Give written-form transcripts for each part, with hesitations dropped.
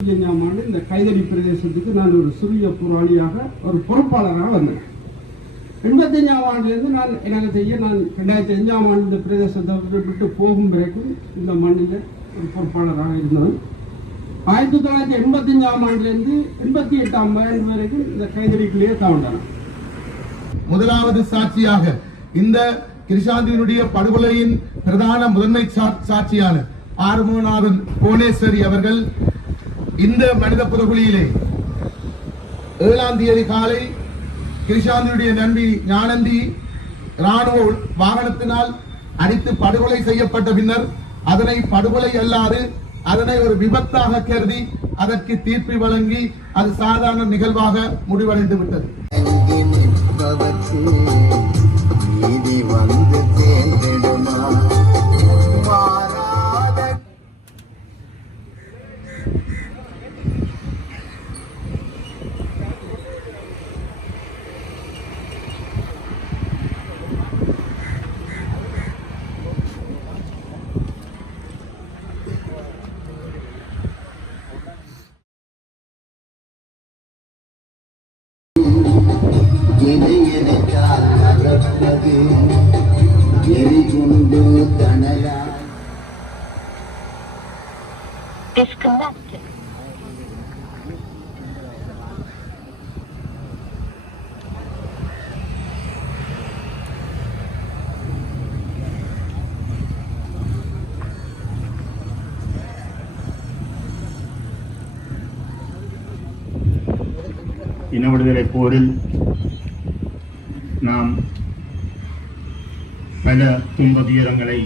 ஆண்டு இந்த கைதடி பிரதேசத்துக்கு நான் ஒரு சிறிய போராளியாக ஒரு பொறுப்பாளராக வந்தேன். 85ஆம் ஆண்டிலிருந்து எனக்கு செய்ய நான் 2005ஆம் ஆண்டு இந்த பிரதேசத்தை விட்டு போகும் வரைக்கும் இந்த மண்ணில் ஒரு பொறுப்பாளராக இருந்தேன். 1985ஆம் ஆண்டிலிருந்து 88ஆம் ஆண்டு வரைக்கும் இந்த கைதடிக்குள்ளேயே தாழ்ந்தேன். முதலாவது சாட்சியாக இந்த கிருஷாந்தியினுடைய படுகொலையின் பிரதான முதன்மை சாட்சியான ஆறுமுகநாதன் கோணேஸ்வரி அவர்கள் இந்த மனித புதகுலியிலே 7ஆம் தேதி காலை கிருஷாந்தியுடைய நண்பி ஞானந்தி இராணுவ வாகனத்தினால் அடித்து படுகொலை செய்யப்பட்ட பின்னர் அதனை படுகொலை அல்லாது அதனை ஒரு விபத்தாக கருதி அதற்கு தீர்ப்பு வழங்கி அது சாதாரண நிகழ்வாக முடிவடைந்து விட்டது. Disconnected. இன விடுதலை போரில் நாம் பல துன்ப துயரங்களை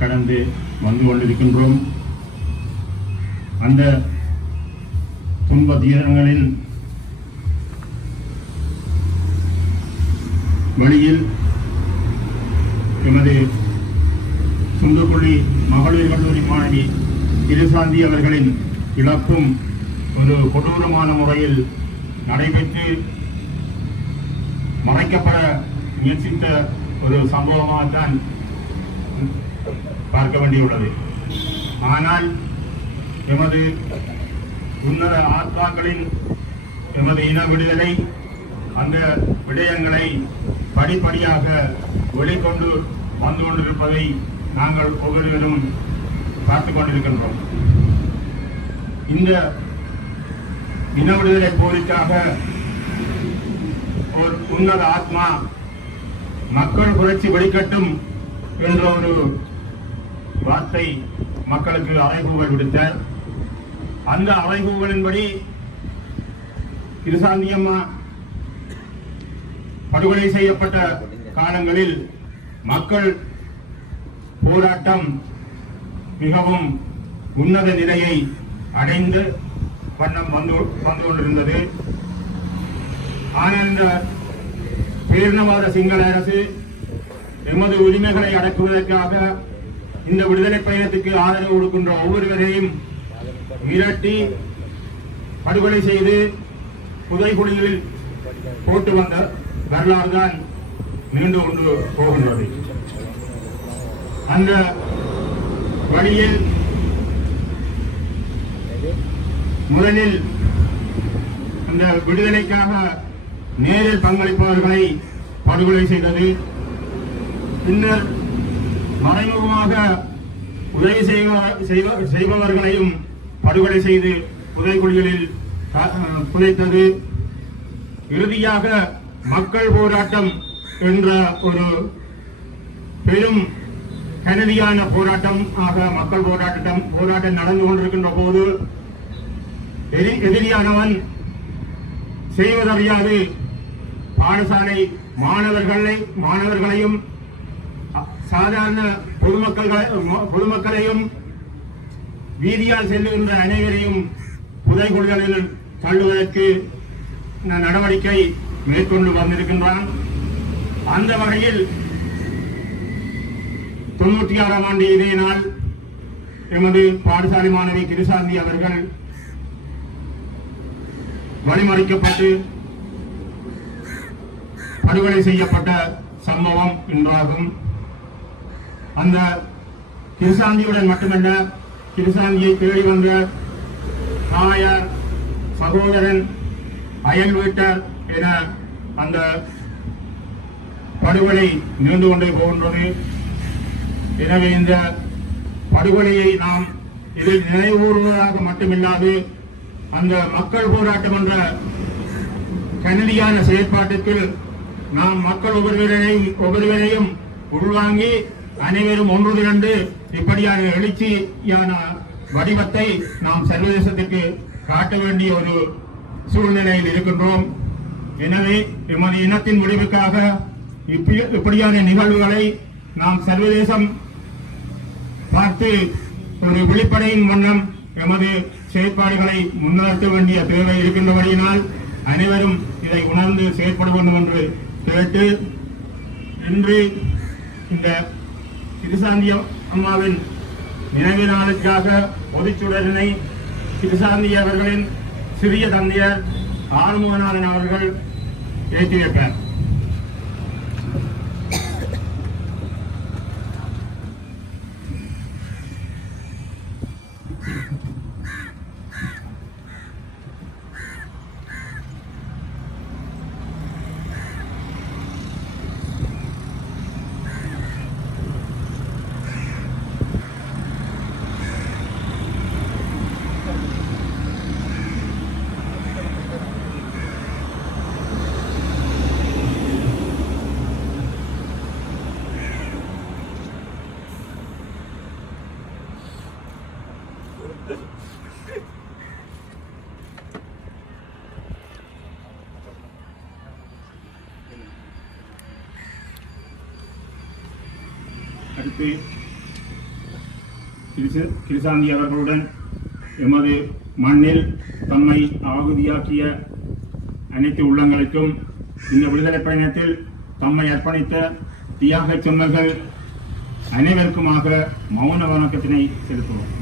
கடந்து வந்து கொண்டிருக்கின்றோம். அந்த துன்ப துயரங்களின் வழியில் எமது சுந்தரக்குழி மகளிர் கல்லூரி மாணவி கிருஷாந்தி அவர்களின் இழப்பும் ஒரு கொடூரமான முறையில் நடைபெற்று மறைக்கப்பட முயற்சித்த ஒரு சம்பவமாகத்தான் பார்க்க வேண்டியுள்ளது. ஆனால் எமது உன்னத ஆத்மாக்களின் எமது இன விடுதலை அந்த விடயங்களை படிப்படியாக வெளிக்கொண்டு வந்து கொண்டிருப்பதை நாங்கள் ஒவ்வொருவரும் பார்த்துக் கொண்டிருக்கின்றோம். இந்த இன விடுதலை போருக்காக ஒரு உன்னத ஆத்மா மக்கள் புரட்சி வெளிக்கட்டும் என்ற ஒரு வார்த்தை மக்களுக்கு அறைகூவல் விடுத்தார். அந்த அறைகூவலின்படி கிருஷாந்தி அம்மா படுகொலை செய்யப்பட்ட காலங்களில் மக்கள் போராட்டம் மிகவும் உன்னத நிலையை அடைந்து வண்ணம் வந்து கொண்டிருந்தது. ஆனால் இந்த பேரினவாத சிங்கள அரசு எமது உரிமைகளை அடக்குவதற்காக இந்த விடுதலை பயணத்துக்கு ஆதரவு கொடுக்கின்ற ஒவ்வொருவரையும் மிரட்டி படுகொலை செய்து புதைகுழிகளில் போட்டு வந்த வரலாறு தான் நீண்டு கொண்டு போகின்றது. அந்த வழியில் முதலில் அந்த விடுதலைக்காக நேரில் பங்களிப்பவர்களை படுகொலை செய்தது. பின்னர் மறைமுகமாக உதவி செய்பவர்களையும் படுகொலை செய்து புதைக்குழிகளில் புதைத்தது. இறுதியாக மக்கள் போராட்டம் என்ற ஒரு பெரும் கனதியான போராட்டம் ஆக மக்கள் போராட்டம் நடந்து கொண்டிருக்கின்ற போது எதிரியானவன் செய்வதறியாது பாடசாலை மாணவர்களையும் சாதாரண பொதுமக்களையும் வீதியால் செல்லுகின்ற அனைவரையும் புதைகுழிகளில் தள்ளுவதற்கு நடவடிக்கை மேற்கொண்டு வந்திருக்கின்றான். அந்த வகையில் 96ஆம் ஆண்டு இதே நாள் எமது பாடசாலை மாணவி கிருஷாந்தி அவர்கள் வழிமறிக்கப்பட்டு படுகொலை செய்யப்பட்ட சம்பவம் இன்றாகும். அந்த கிருஷாந்தியுடன் மட்டுமல்ல, கிருஷாந்தியை தேடி வந்த தாயார், சகோதரன், அயல் வீட்டார் என அந்த படுகொலை நீண்டு கொண்டே போகின்றது. எனவே இந்த படுகொலையை நாம் இதில் நினைவுகூறுவதாக மட்டுமில்லாது அந்த மக்கள் போராட்டம் என்ற கனதியான செயற்பாட்டுக்கு நாம் மக்கள் ஒவ்வொருவரையும் உள்வாங்கி அனைவரும் ஒன்று திரண்டு இப்படியான எழுச்சியான வடிவத்தை நாம் சர்வதேசத்திற்கு காட்ட வேண்டிய ஒரு சூழ்நிலையில் இருக்கின்றோம். எனவே எமது இனத்தின் முடிவுக்காக இப்படியான நிகழ்வுகளை நாம் சர்வதேசம் பார்த்து ஒரு வெளிப்படையின் வண்ணம் எமது செயற்பாடுகளை முன்னெடுக்க வேண்டிய தேவை இருக்கின்றபடியினால் அனைவரும் இதை உணர்ந்து செயற்பட வேண்டும் என்று கேட்டு, இன்று இந்த கிருசாந்தி அம்மாவின் நினைவு நாளுக்காக பொதுச்சுடரினை கிருசாந்தி அவர்களின் சிறிய தந்தையர் ஆறுமுகநாதன் அவர்கள் ஏற்றி வைப்பார். அடுத்து கிருசாந்தி அவர்களுடன் எமது மண்ணில் தம்மை ஆகுதியாக்கிய அனைத்து உள்ளங்களுக்கும் இந்த விடுதலை பயணத்தில் தம்மை அர்ப்பணித்த தியாக சொன்னர்கள் அனைவருக்குமாக மௌன வணக்கத்தினை செலுத்துவோம்.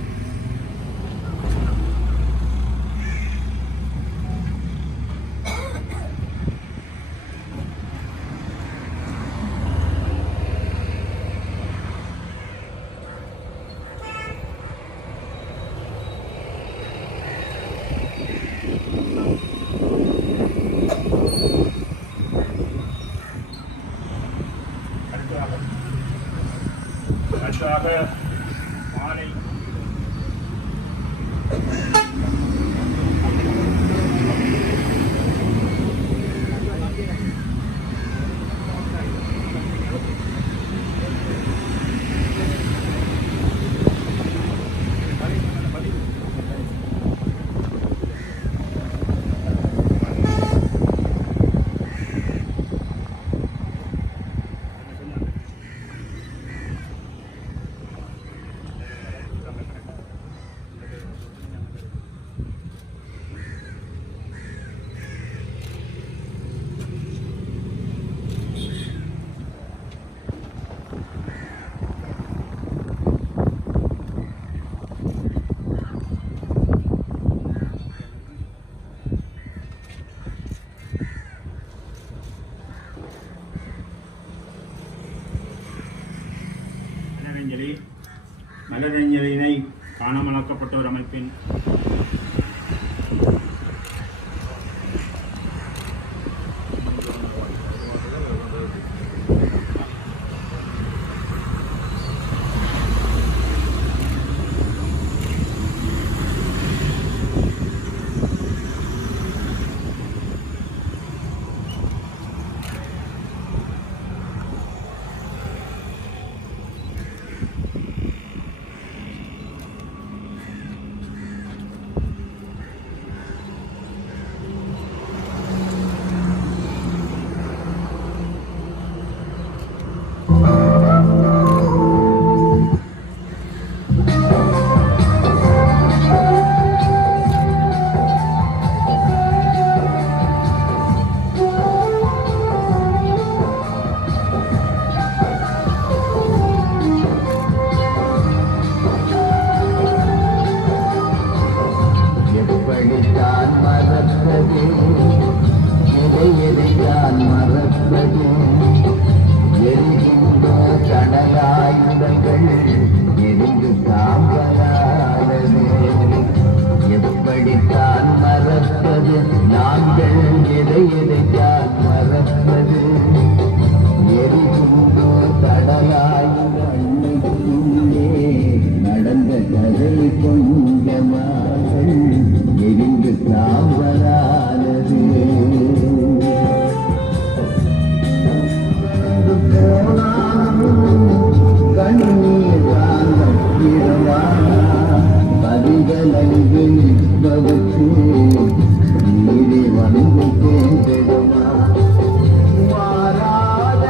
அடுத்ததாக மாலை மலரஞ்சலினை காணாமலாக்கப்பட்டோர் அமைப்பின் எப்படித்தான் மறப்பது நாங்கள் எதைத்தான் மறப்பது எரிகுண்டோ தடலாயும் அன்னைக்குள்ளே நடந்த கதை கொஞ்சமாக எரிந்து சாம்பலானது கண்ணீர் பதிகளங்கு நிற்பதற்கு நீதி வந்து கேட்டிடுமா மாறாத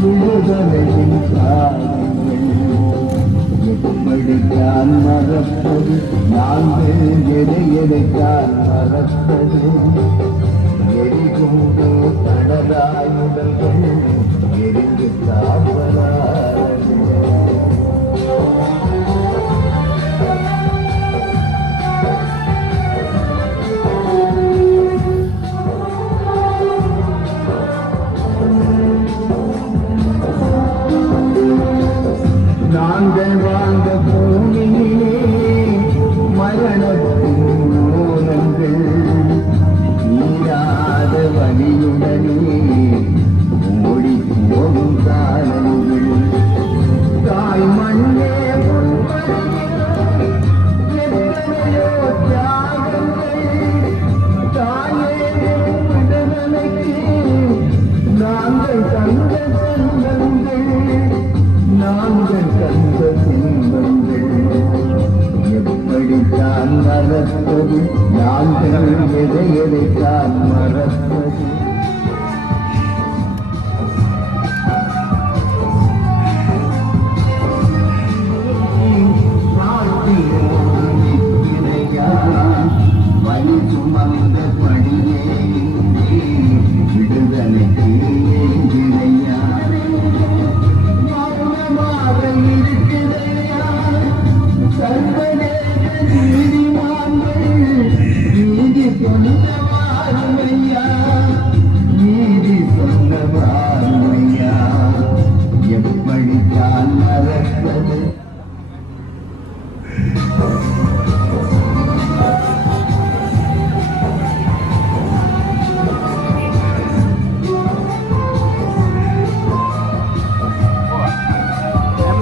விடுதலையின் காலங்கள் எப்படித்தான் மறப்பது நாங்கள் எதைத்தான் மறப்பது எரிகுண்டு தடலாயுடல்கள் எரிந்து சாம்பலானது நாங்கள் வாழ்ந்த பூமியிலே மரணத்தின் மூலங்கள் நீராத வழியுடனே ஓடி போகும் காலங்கள் தாய் மண்ணே எத்தனையோ தியாகங்கள் தாயே விடுதலைக்கு நாங்கள் தந்த செல்வங்கள் நாங்கள் தந்த செல்வங்கள் எப்படித்தான் மறப்பது நாங்கள் எதைத்தான் மறப்பது வலி சுமந்த படியே விடுதலைக்கு ஏங்கினையா மௌனமாக இருக்கிறையா சர்வதேச நீதிமான்கள் நீதி சொன்னவாருமையா நீதி சொன்னவாருமையா எப்படித்தான் மறப்பது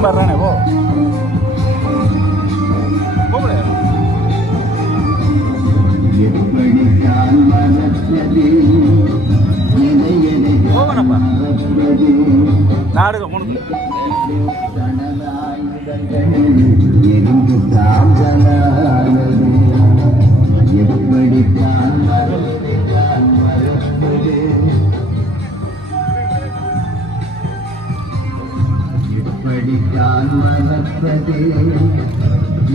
ಬರ್ರಾನೆ ಓ ಹೋಗ್ಬಿಡೆ எப்படித்தான் மறப்பது ಹೋಗೋಣಪ್ಪ ನಾಡಿಗೆ ಮುಣು எரிந்து சாம்பலானது எப்படித்தான் மறப்பது எப்படித்தான் மறப்பது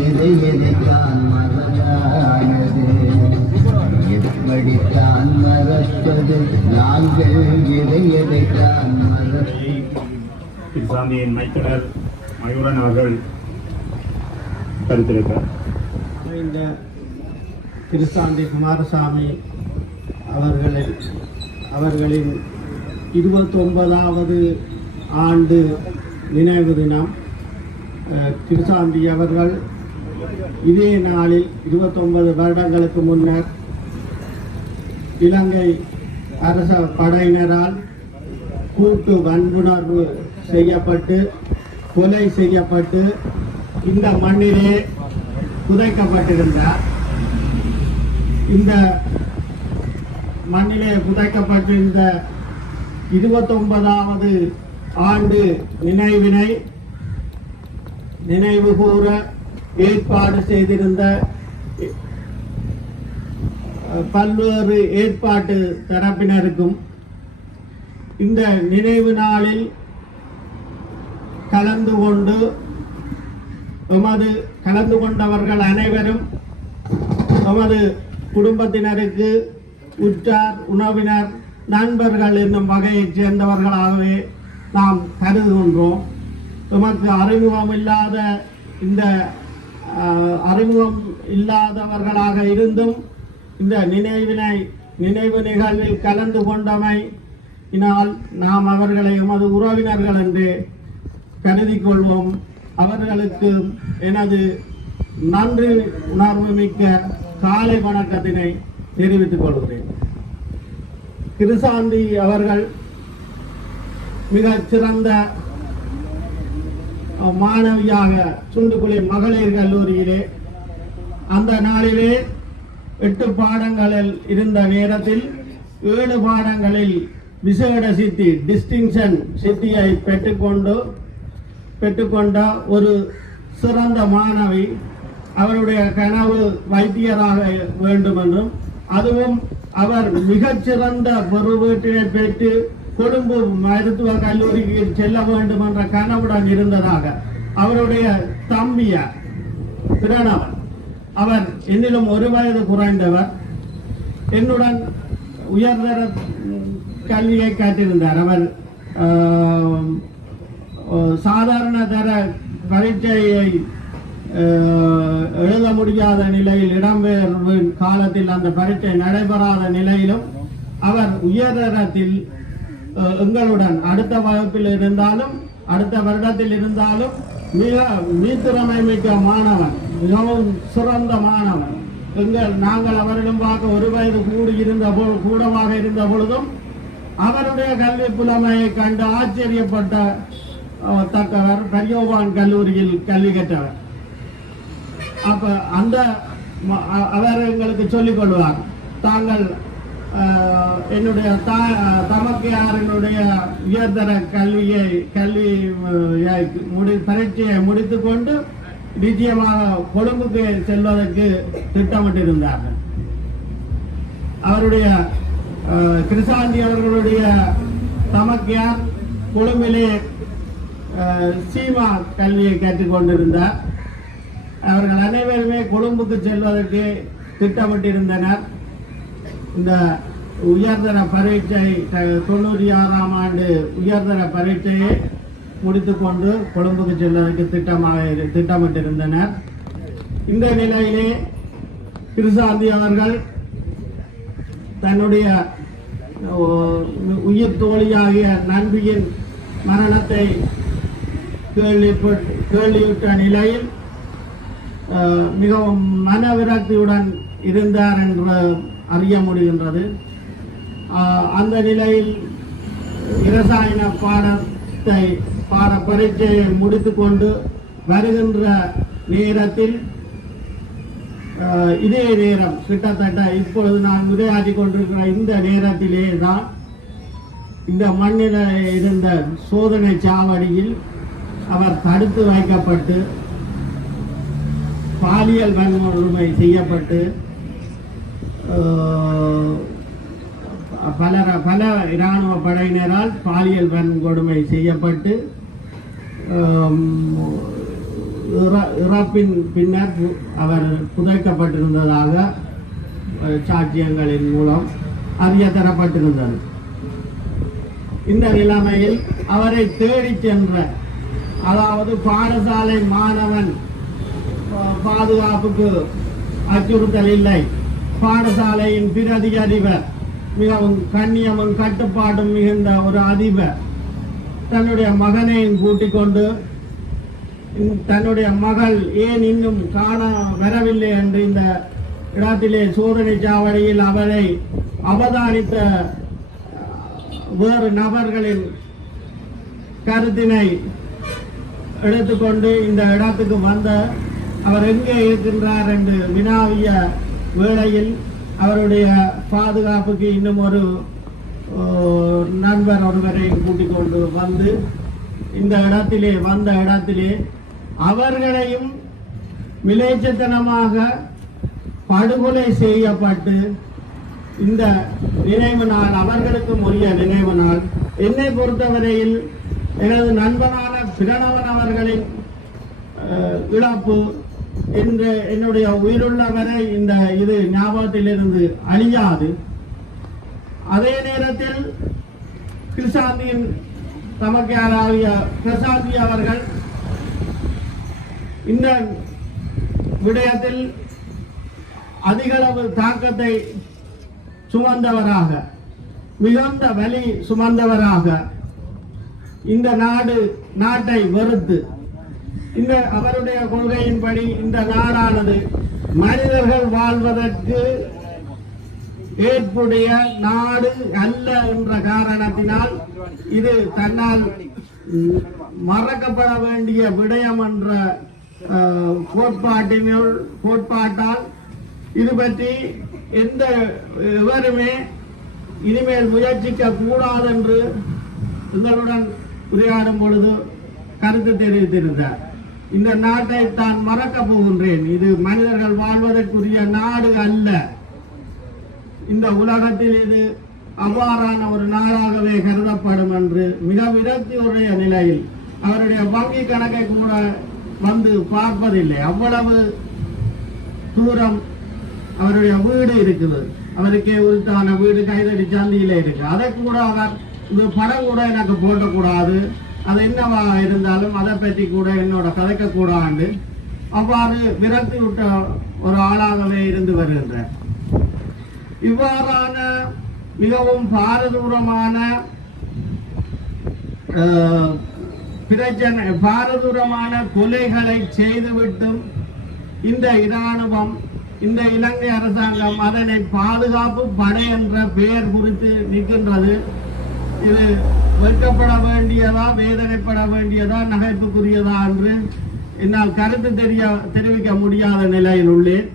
எதைத்தான் மறந்தானது எப்படித்தான் மறப்பது நாங்கள் எதைத்தான் மறப்பது கிருசாந்தியின் மைத்திரர் மயூரன் அவர்கள் கருத்திருக்கிறார். இந்த கிருசாந்தி குமாரசாமி அவர்களின் 29வது ஆண்டு நினைவு தினம். கிருசாந்தி அவர்கள் இதே நாளில் 29 வருடங்களுக்கு முன்னர் இலங்கை அரச படையினரால் கூட்டு வன்புணர்வு செய்யப்பட்டு கொலை செய்யப்பட்டு இந்த மண்ணிலே புதைக்கப்பட்டிருந்தார். இந்த மண்ணிலே புதைக்கப்பட்டிருந்த 29வது ஆண்டு நினைவு கூற ஏற்பாடு செய்திருந்த பல்வேறு ஏற்பாட்டு தரப்பினருக்கும் இந்த நினைவு நாளில் கலந்து கொண்டவர்கள் அனைவரும் எமது குடும்பத்தினருக்கு உற்றார் உறவினர் நண்பர்கள் என்னும் வகையைச் சேர்ந்தவர்களாகவே நாம் கருதுகின்றோம். எமக்கு அறிமுகம் இல்லாதவர்களாக இருந்தும் இந்த நினைவு நிகழ்வில் கலந்து கொண்டமை இனால் நாம் அவர்களை எமது உறவினர்கள் என்று கருதி கொள்வோம். அவர்களுக்கு எனது நன்றி உணர்வு மிக்க காலை வணக்கத்தினை தெரிவித்துக் கொள்கிறேன். கிருசாந்தி அவர்கள் மிகச் சிறந்த மாணவியாக சுண்டுக்குழி மகளிர் கல்லூரியிலே அந்த நாளிலே 8 பாடங்களில் இருந்த நேரத்தில் 7 பாடங்களில் விசேட சித்தி டிஸ்டிங்ஷன் சித்தியை பெற்றுக்கொண்ட ஒரு சிறந்த மாணவி. அவருடைய கனவு வைத்தியராக வேண்டும் என்றும், அதுவும் அவர் மிகச்சிறந்த பெருவீட்டினை பெற்று கொழும்பு மருத்துவ கல்லூரிக்கு செல்ல வேண்டும் என்ற கனவுடன் இருந்ததாக அவருடைய தம்பியார் பிரணவன், அவர் என்னிலும் 1 வயது குறைந்தவர், என்னுடன் உயர்தர கல்வியை கற்றிருந்தார். அவர் சாதாரண தர பரீட்சையை எழுத முடியாத நிலையில் இடம்பெயர்வு காலத்தில் அந்த பரீட்சை நடைபெறாத நிலையிலும் அவர் உயர்தரத்தில் எங்களுடன் அடுத்த வகுப்பில் இருந்தாலும் அடுத்த வருடத்தில் இருந்தாலும் மிக மீத்திறமை மிக்க மாணவன், மிகவும் சிறந்த மாணவன். நாங்கள் அவரிடம் பார்க்க 1 வயது கூடவாக இருந்த பொழுதும் அவருடைய கல்வி புலமையை கண்டு ஆச்சரியப்பட்ட தக்கவர் பரியோவான் கல்லூரியில் கல்வி கற்றவர். அப்ப அந்த அவர் எங்களுக்கு சொல்லிக் கொள்வார், தாங்கள் என்னுடைய தமக்கையாரனுடைய உயர்தர பரீட்சையை முடித்துக்கொண்டு நிச்சயமாக கொழும்புக்கு செல்வதற்கு திட்டமிட்டிருந்தார்கள். அவருடைய கிருசாந்தி அவர்களுடைய தமக்கையார் கொழும்பிலே சீமா கல்வியை கற்றுக்கொண்டிருந்தார். அவர்கள் அனைவருமே கொழும்புக்கு செல்வதற்கு திட்டமிட்டிருந்தனர். இந்த உயர்தர பரீட்சை 96ஆம் ஆண்டு உயர்தர பரீட்சையை முடித்துக்கொண்டு கொழும்புக்கு செல்வதற்கு திட்டமிட்டிருந்தனர். இந்த நிலையிலே கிருசாந்தி அவர்கள் தன்னுடைய உயிர் தோழியாகிய நண்பியின் மரணத்தை கேள்வியுற்ற நிலையில் மிகவும் மனவிரக்தியுடன் இருந்தார் என்று அறிய முடிகின்றது. அந்த நிலையில் இரசாயன பாட பரீட்சையை முடித்துக்கொண்டு வருகின்ற நேரத்தில் இதே நேரம் கிட்டத்தட்ட இப்பொழுது நான் உரையாற்றி கொண்டிருக்கிற இந்த நேரத்திலே தான் இந்த மண்ணில் இருந்த சோதனை சாவடியில் அவர் தடுத்து வைக்கப்பட்டு பாலியல் வன்கொடுமை செய்யப்பட்டு பல இராணுவ படையினரால் பாலியல் வன்கொடுமை செய்யப்பட்டு இறப்பின் பின்னர் அவர் புதைக்கப்பட்டிருந்ததாக சாட்சியங்களின் மூலம் அறிய தரப்பட்டிருந்தது. இந்த நிலைமையில் அவரை தேடிச் சென்ற, அதாவது பாடசாலை மாணவன் பாதுகாப்புக்கு அச்சுறுத்தல் இல்லை, பாடசாலையின் பிரதி அதிபர் மிகவும் கண்ணியமும் கட்டுப்பாடும் மிகுந்த ஒரு அதிபர் தன்னுடைய மகனையும் கூட்டிக் கொண்டு தன்னுடைய மகள் ஏன் இன்னும் காண வரவில்லை என்று இந்த இடத்திலே சோதனை சாவடியில் அவரை அவதானித்த வேறு நபர்களின் கருத்தினை எடுத்துக்கொண்டு இந்த இடத்துக்கு வந்த அவர் எங்கே இருக்கின்றார் என்று வினாவிய வேளையில் அவருடைய பாதுகாப்புக்கு இன்னும் ஒரு நண்பர் ஒருவரை கூட்டிக் கொண்டு வந்து இந்த இடத்திலே அவர்களையும் மிலேச்சத்தனமாக படுகொலை செய்யப்பட்டு இந்த நினைவு நாள் அவர்களுக்கும் உரிய நினைவு நாள். என்னை பொறுத்தவரையில் எனது நண்பனான பிரணவன் அவர்களின் இழப்பு என்று என்னுடைய உயிருள்ள வரை இது ஞாபகத்திலிருந்து அழியாது. அதே நேரத்தில் கிருசாந்தியின் தமக்கையாராகிய கிருசாந்தி அவர்கள் இந்த விடயத்தில் அதிகளவு தாக்கத்தை சுமந்தவராக மிகுந்த வலி சுமந்தவராக இந்த நாட்டை வெறுத்து இந்த அவருடைய கொள்கையின்படி இந்த நாடானது மனிதர்கள் வாழ்வதற்கு ஏற்புடைய நாடு அல்ல என்ற காரணத்தினால் இது தன்னால் மறக்கப்பட வேண்டிய விடயம் என்ற கோட்பாட்டால் இது பற்றி எந்த எவருமே இனிமேல் முயற்சிக்க கூடாது என்று எங்களுடன் உரையாடும் பொழுது கருத்து தெரிவித்திருந்தார். இந்த நாட்டை தான் மறக்கப் போகின்றேன், இது மனிதர்கள் வாழ்வதற்குரிய நாடு அல்ல, இந்த உலகத்தில் இது அவ்வாறான ஒரு நாடாகவே கருதப்படும் என்று மிக விரக்தியுடைய நிலையில் அவருடைய வங்கி கணக்கை கூட வந்து பார்ப்பதில்லை. அவ்வளவு தூரம் அவருடைய வீடு இருக்குது, அவருக்கே உரித்தான வீடு கைதடி சந்தியில இருக்கு. அதை கூட அவர் இந்த படம் கூட எனக்கு போட்டக்கூடாது, அது என்னவா இருந்தாலும் அதை பற்றி கூட என்னோட கதைக்க கூடாது, அவ்வாறு விரக்தி விட்ட ஒரு ஆளாகவே இருந்து வருகின்றார். இவ்வாறான மிகவும் பாரதூரமான பிரச்சனை, பாரதூரமான கொலைகளை செய்துவிட்டும் இந்த இராணுவம், இந்த இலங்கை அரசாங்கம் அதனை பாதுகாப்பு படை என்ற பெயர் குறித்து நிற்கின்றது. இது வெட்கப்பட வேண்டியதா, வேதனைப்பட வேண்டியதா, நகைப்புக்குரியதா என்று என்னால் கருத்து தெரிவிக்க முடியாத நிலையில் உள்ளேன்.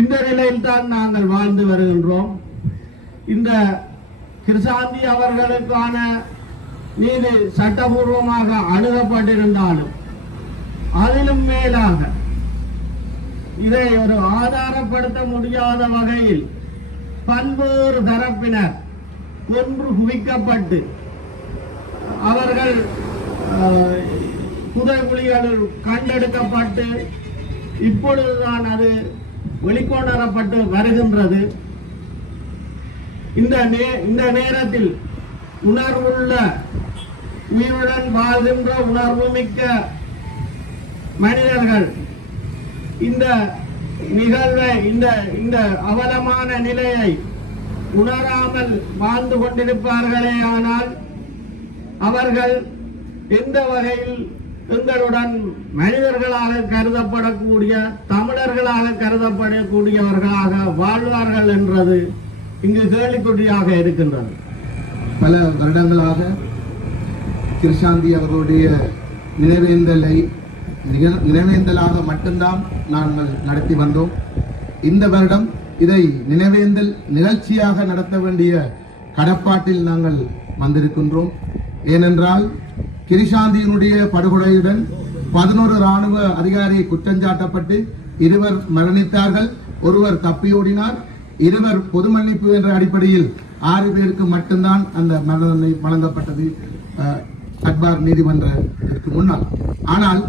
இந்த நிலையில் தான் நாங்கள் வாழ்ந்து வருகின்றோம். இந்த கிருஷாந்தி அவர்களுக்கான நீதி சட்டபூர்வமாக அணுகப்பட்டிருந்தாலும் அதிலும் மேலாக இதை ஒரு ஆதாரப்படுத்த முடியாத வகையில் பல்வேறு தரப்பினர் கொன்று குவிக்கப்பட்டு அவர்கள் புதைகுழிகளில் கண்டெடுக்கப்பட்டு இப்பொழுதுதான் அது வெளிக்கொணரப்பட்டு வருகின்றது. இந்த நேரத்தில் உணர்வுள்ள, உயிருடன் வாழ்கின்ற உணர்வு மிக்க மனிதர்கள் இந்த நிகழ்வை, இந்த அவலமான நிலையை உணராமல் வாழ்ந்து கொண்டிருப்பார்களே ஆனால் அவர்கள் எந்த வகையில் எங்களுடன் மனிதர்களாக கருதப்படக்கூடிய, தமிழர்களாக கருதப்படக்கூடியவர்களாக வாழ்வார்கள் என்றது இங்கு கேள்விக்குறியாக இருக்கின்றது. பல வருடங்களாக கிருஷாந்தி அவர்களுடைய நினைவேந்தலாக மட்டும்தான் நாங்கள் நடத்தி வந்தோம். இந்த வருடம் இதை நினைவேந்தல் நிகழ்ச்சியாக நடத்த வேண்டிய கடப்பாட்டில் நாங்கள் வந்திருக்கின்றோம். ஏனென்றால் கிருஷாந்தியினுடைய படுகொலையுடன் 11 இராணுவ அதிகாரி குற்றஞ்சாட்டப்பட்டு 2 மரணித்தார்கள், ஒருவர் தப்பியோடினார், 2 பொது மன்னிப்பு என்ற அடிப்படையில் 6 பேருக்கு மட்டும்தான் அந்த மரண தண்டனை வழங்கப்பட்டது அட்பார் நீதிமன்றத்திற்கு முன்னால். ஆனால்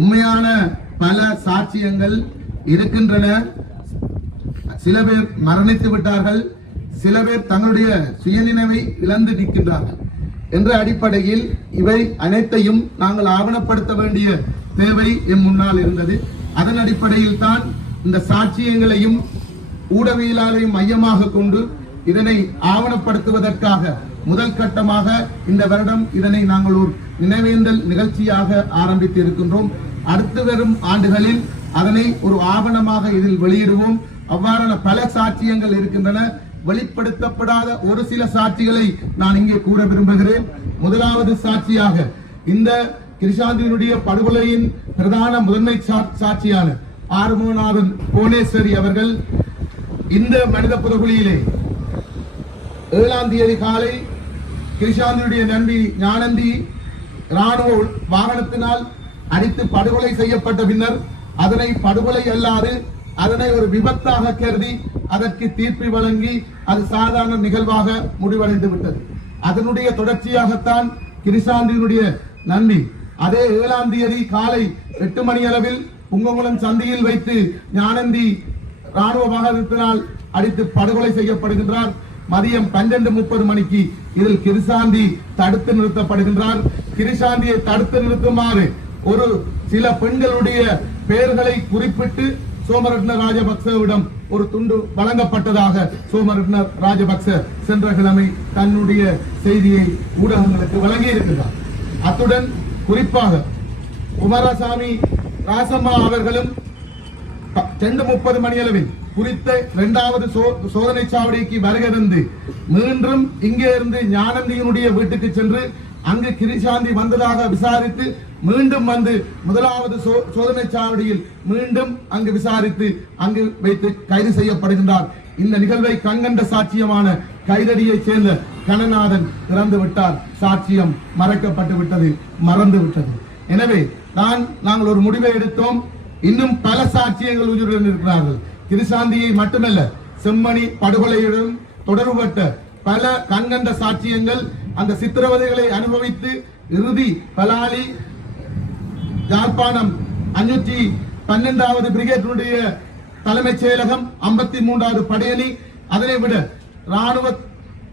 உண்மையான பல சாட்சியங்கள் இருக்கின்றன. சில பேர் மரணித்து விட்டார்கள், சில பேர் தங்களுடைய சுயநினைவை இழந்து நிற்கின்றார்கள் என்ற அடிப்படையில் இவை அனைத்தையும் நாங்கள் ஆவணப்படுத்த வேண்டிய தேவை எம் முன்னால் இருந்தது. அதன் அடிப்படையில் தான் இந்த சாட்சியங்களையும் ஊடகவியலாளரையும் மையமாக கொண்டு இதனை ஆவணப்படுத்துவதற்காக முதல் கட்டமாக இந்த வருடம் இதனை நாங்கள் ஒரு நினைவேந்தல் நிகழ்ச்சியாக ஆரம்பித்து இருக்கின்றோம். அடுத்து வரும் ஆண்டுகளில் அதனை ஒரு ஆவணமாக இதில் வெளியிடுவோம். அவ்வாறான பல சாட்சியங்கள் இருக்கின்றன. வெளிப்படுத்தப்படாத ஒரு சில சாட்சிகளை நான் இங்கே கூற விரும்புகிறேன். முதலாவது சாட்சியாக இந்த கிருஷாந்தியினுடைய படுகொலையின் பிரதான முதன்மை சாட்சியான ஆறுமுகநாதன் புவனேஸ்வரி அவர்கள் இந்த மனித புதகுழியிலே 7ஆம் தேதி காலை கிருஷாந்தியுடைய நண்பி ஞானந்தி இராணுவ வாகனத்தினால் அடித்து படுகொலை செய்யப்பட்ட பின்னர் அதனை படுகொலை அல்லாது அதனை ஒரு விபத்தாக கருதி அதற்கு தீர்ப்பு வழங்கி அது சாதாரண நிகழ்வாக முடிவடைந்து விட்டது. அதனுடைய தொடர்ச்சியாகத்தான் கிருஷாந்தியினுடைய நண்பி அதே 7ஆம் தேதி காலை 8 மணி அளவில் புங்கங்குளம் சந்தியில் வைத்து ஞானந்தி இராணுவ வாகனத்தினால் அடித்து படுகொலை செய்யப்படுகின்றார். மதியம் 12:30 மணிக்கு இதில் கிருஷாந்தி தடுத்து நிறுத்தப்படுகின்றார். கிருஷாந்தியை தடுத்து நிறுத்துமாறு ஒரு சில பெண்களுடைய பெயர்களை குறிப்பிட்டு சோமரட்ன ராஜபக்சவிடம் ஒரு துண்டு வழங்கப்பட்டதாக சோமரட்ன ராஜபக்ச சென்ற கிழமை தன்னுடைய செய்தியை ஊடகங்களுக்கு வழங்கி இருக்கிறார். அத்துடன் குறிப்பாக குமாரசாமி ராசம்மா அவர்களும் 2:30 மணியளவில் குறித்த 2வது சோதனை சாவடிக்கு வருகிறது மீண்டும் இங்கே இருந்து ஞானந்தியினுடைய வீட்டுக்கு சென்று அங்கு கிரிசாந்தி வந்ததாக விசாரித்து மீண்டும் வந்து 1வது சோதனை சாவடியில் மீண்டும் அங்கு விசாரித்து அங்கு வைத்து கைது செய்யப்படுகின்றார். இந்த நிகழ்வை கண்கண்ட சாட்சியமான கைதடியைச் சேர்ந்த கணநாதன் இறந்து விட்டார். சாட்சியம் மறைக்கப்பட்டு விட்டது, மறந்து விட்டது. எனவே நாங்கள் ஒரு முடிவை எடுத்தோம். இன்னும் பல சாட்சியங்கள் உயிருடன் இருக்கிறார்கள். கிருசாந்தியை மட்டுமல்ல, செம்மணி படுகொலையுடன் தொடர்பட்ட பல கண்கண்ட சாட்சியங்கள், அந்த சித்திரவதைகளை அனுபவித்து இறுதி பலாலி யாழ்ப்பாணம் 512வது பிரிகேடினுடைய தலைமைச் செயலகம் 53வது படையணி, அதனை விட ராணுவ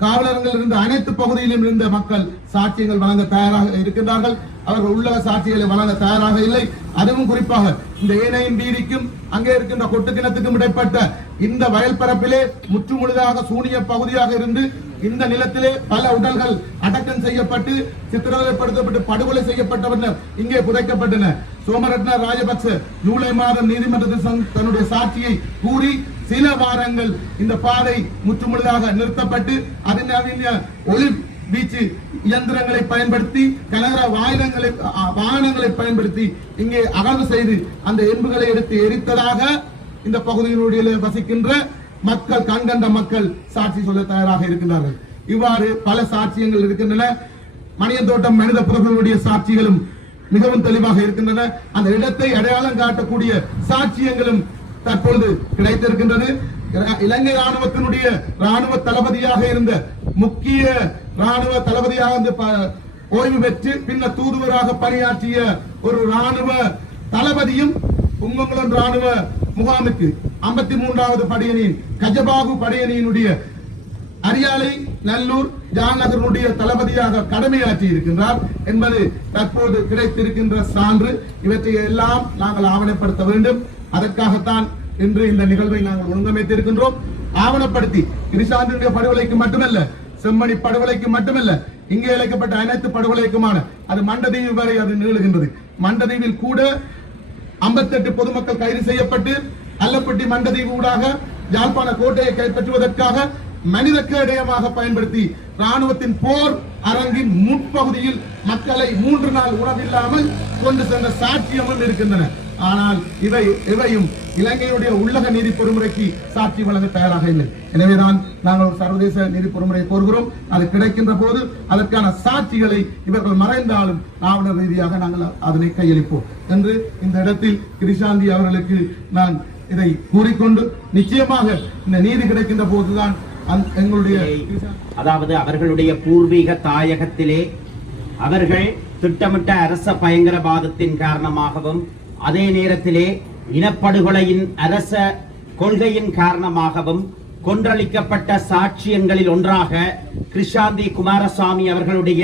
காவலர்கள் இருந்த அனைத்து பகுதியிலும் இருந்த மக்கள் சாட்சியங்கள் வழங்க தயாராக இருக்கின்றார்கள். அவர்கள் உள்ள சாட்சிகளை வழங்க தயாராக இல்லை. அதுவும் குறிப்பாக இந்த ஏனையின் வீதிக்கும் அங்கே இருக்கின்ற கொட்டுக்கிணத்துக்கும் இடைப்பட்ட இந்த வயல் பரப்பிலே முற்று முழுதாக சூனிய பகுதியாக இருந்து இந்த நிலத்திலே பல உடல்கள் அடக்கம் செய்யப்பட்டு சித்திரவதைப்படுத்தப்பட்டு படுகொலை செய்யப்பட்டவர்கள் இங்கே புதைக்கப்பட்டன. சோமரட்ன ராஜபக்ச ஜூலை மாதம் நீதிமன்றத்தில் தன்னுடைய சாட்சியை கூறி சில வாரங்கள் இந்த பாதை முற்றுமுழுதாக நிறுத்தப்பட்டு அதிநவீன ஒளி வீச்சு இயந்திரங்களை பயன்படுத்தி கனகர வாகனங்களை பயன்படுத்தி இங்கே அகழ்வு செய்து அந்த எம்புகளை எடுத்து எரித்ததாக இந்த பகுதியினுடைய வசிக்கின்ற மக்கள், கண்கண்ட மக்கள் சாட்சி சொல்ல தயாராக இருக்கின்றார்கள். இவ்வாறு பல சாட்சியங்கள் இருக்கின்றன. மணியந்தோட்டம் மனித புதர்களுடைய சாட்சிகளும் மிகவும் தெளிவாக இருக்கின்றன. அந்த இடத்தை அடையாளம் காட்டக்கூடிய சாட்சியங்களும் தற்பொழுது கிடைத்திருக்கின்றது. இலங்கை ராணுவத்தினுடைய ராணுவ தளபதியாக இருந்த முக்கிய ராணுவ தளபதியாக ஓய்வு பெற்று பின்னர் தூதுவராக பணியாற்றிய ஒரு ராணுவ தளபதியும் புங்கங்குளம் ராணுவ முகாமுக்கு 53வது படையணியின் கஜபாகு படையணியினுடைய அரியாலை நல்லூர் ஜாநகருடைய தளபதியாக கடமையாற்றி இருக்கின்றார் என்பது தற்போது கிடைத்திருக்கின்ற சான்று. இவற்றை எல்லாம் நாங்கள் ஆவணப்படுத்த வேண்டும். அதற்காகத்தான் இன்று இந்த நிகழ்வை நாங்கள் ஒழுங்கமைத்திருக்கின்றோம். ஆவணப்படுத்தி கிருஷாந்தினுடைய படுகொலைக்கு மட்டுமல்ல, செம்மணி படுகொலைக்கு மட்டுமல்ல, இங்கே இழைக்கப்பட்ட அனைத்து படுகொலைக்குமான அது மண்டதீவு வரை அது நீளுகின்றது. மண்டதீவில் கூட 58 பொதுமக்கள் கைது செய்யப்பட்டு அல்லப்பட்டி மண்டதீவு ஊடாக யாழ்ப்பாண கோட்டையை கைப்பற்றுவதற்காக மனித கேடயமாக பயன்படுத்தி ராணுவத்தின் போர் அரங்கின் முற்பகுதியில் மக்களை 3 நாள் உணவில்லாமல் கொண்டு சென்ற சாட்சியமும் இருக்கின்றன. ஆனால் இவையும் இலங்கையுடைய உள்ளக நீதி பொறிமுறைக்கு சாட்சி வழங்க தயாராக இல்லை. எனவேதான் நாங்கள் ஒரு சர்வதேச நீதி பொறிமுறையை கோருகிறோம். அது கிடைக்கின்ற போது அதற்கான சாட்சிகளை இவர்கள் மறைந்தாலும் ஆவண ரீதியாக நாங்கள் அதனை கையளிப்போம் என்று இந்த இடத்தில் கிருஷாந்தி அவர்களுக்கு நான் இதை கூறிக்கொண்டு, நிச்சயமாக இந்த நீதி கிடைக்கின்ற போதுதான் எங்களுடைய அதாவது அவர்களுடைய பூர்வீக தாயகத்திலே அவர்கள் திட்டமிட்ட அரச பயங்கரவாதத்தின் காரணமாகவும் அதே நேரத்திலே இனப்படுகொலையின் அரச கொள்கையின் காரணமாகவும் கொன்றளிக்கப்பட்ட சாட்சியங்களில் ஒன்றாக கிருஷாந்தி குமாரசாமி அவர்களுடைய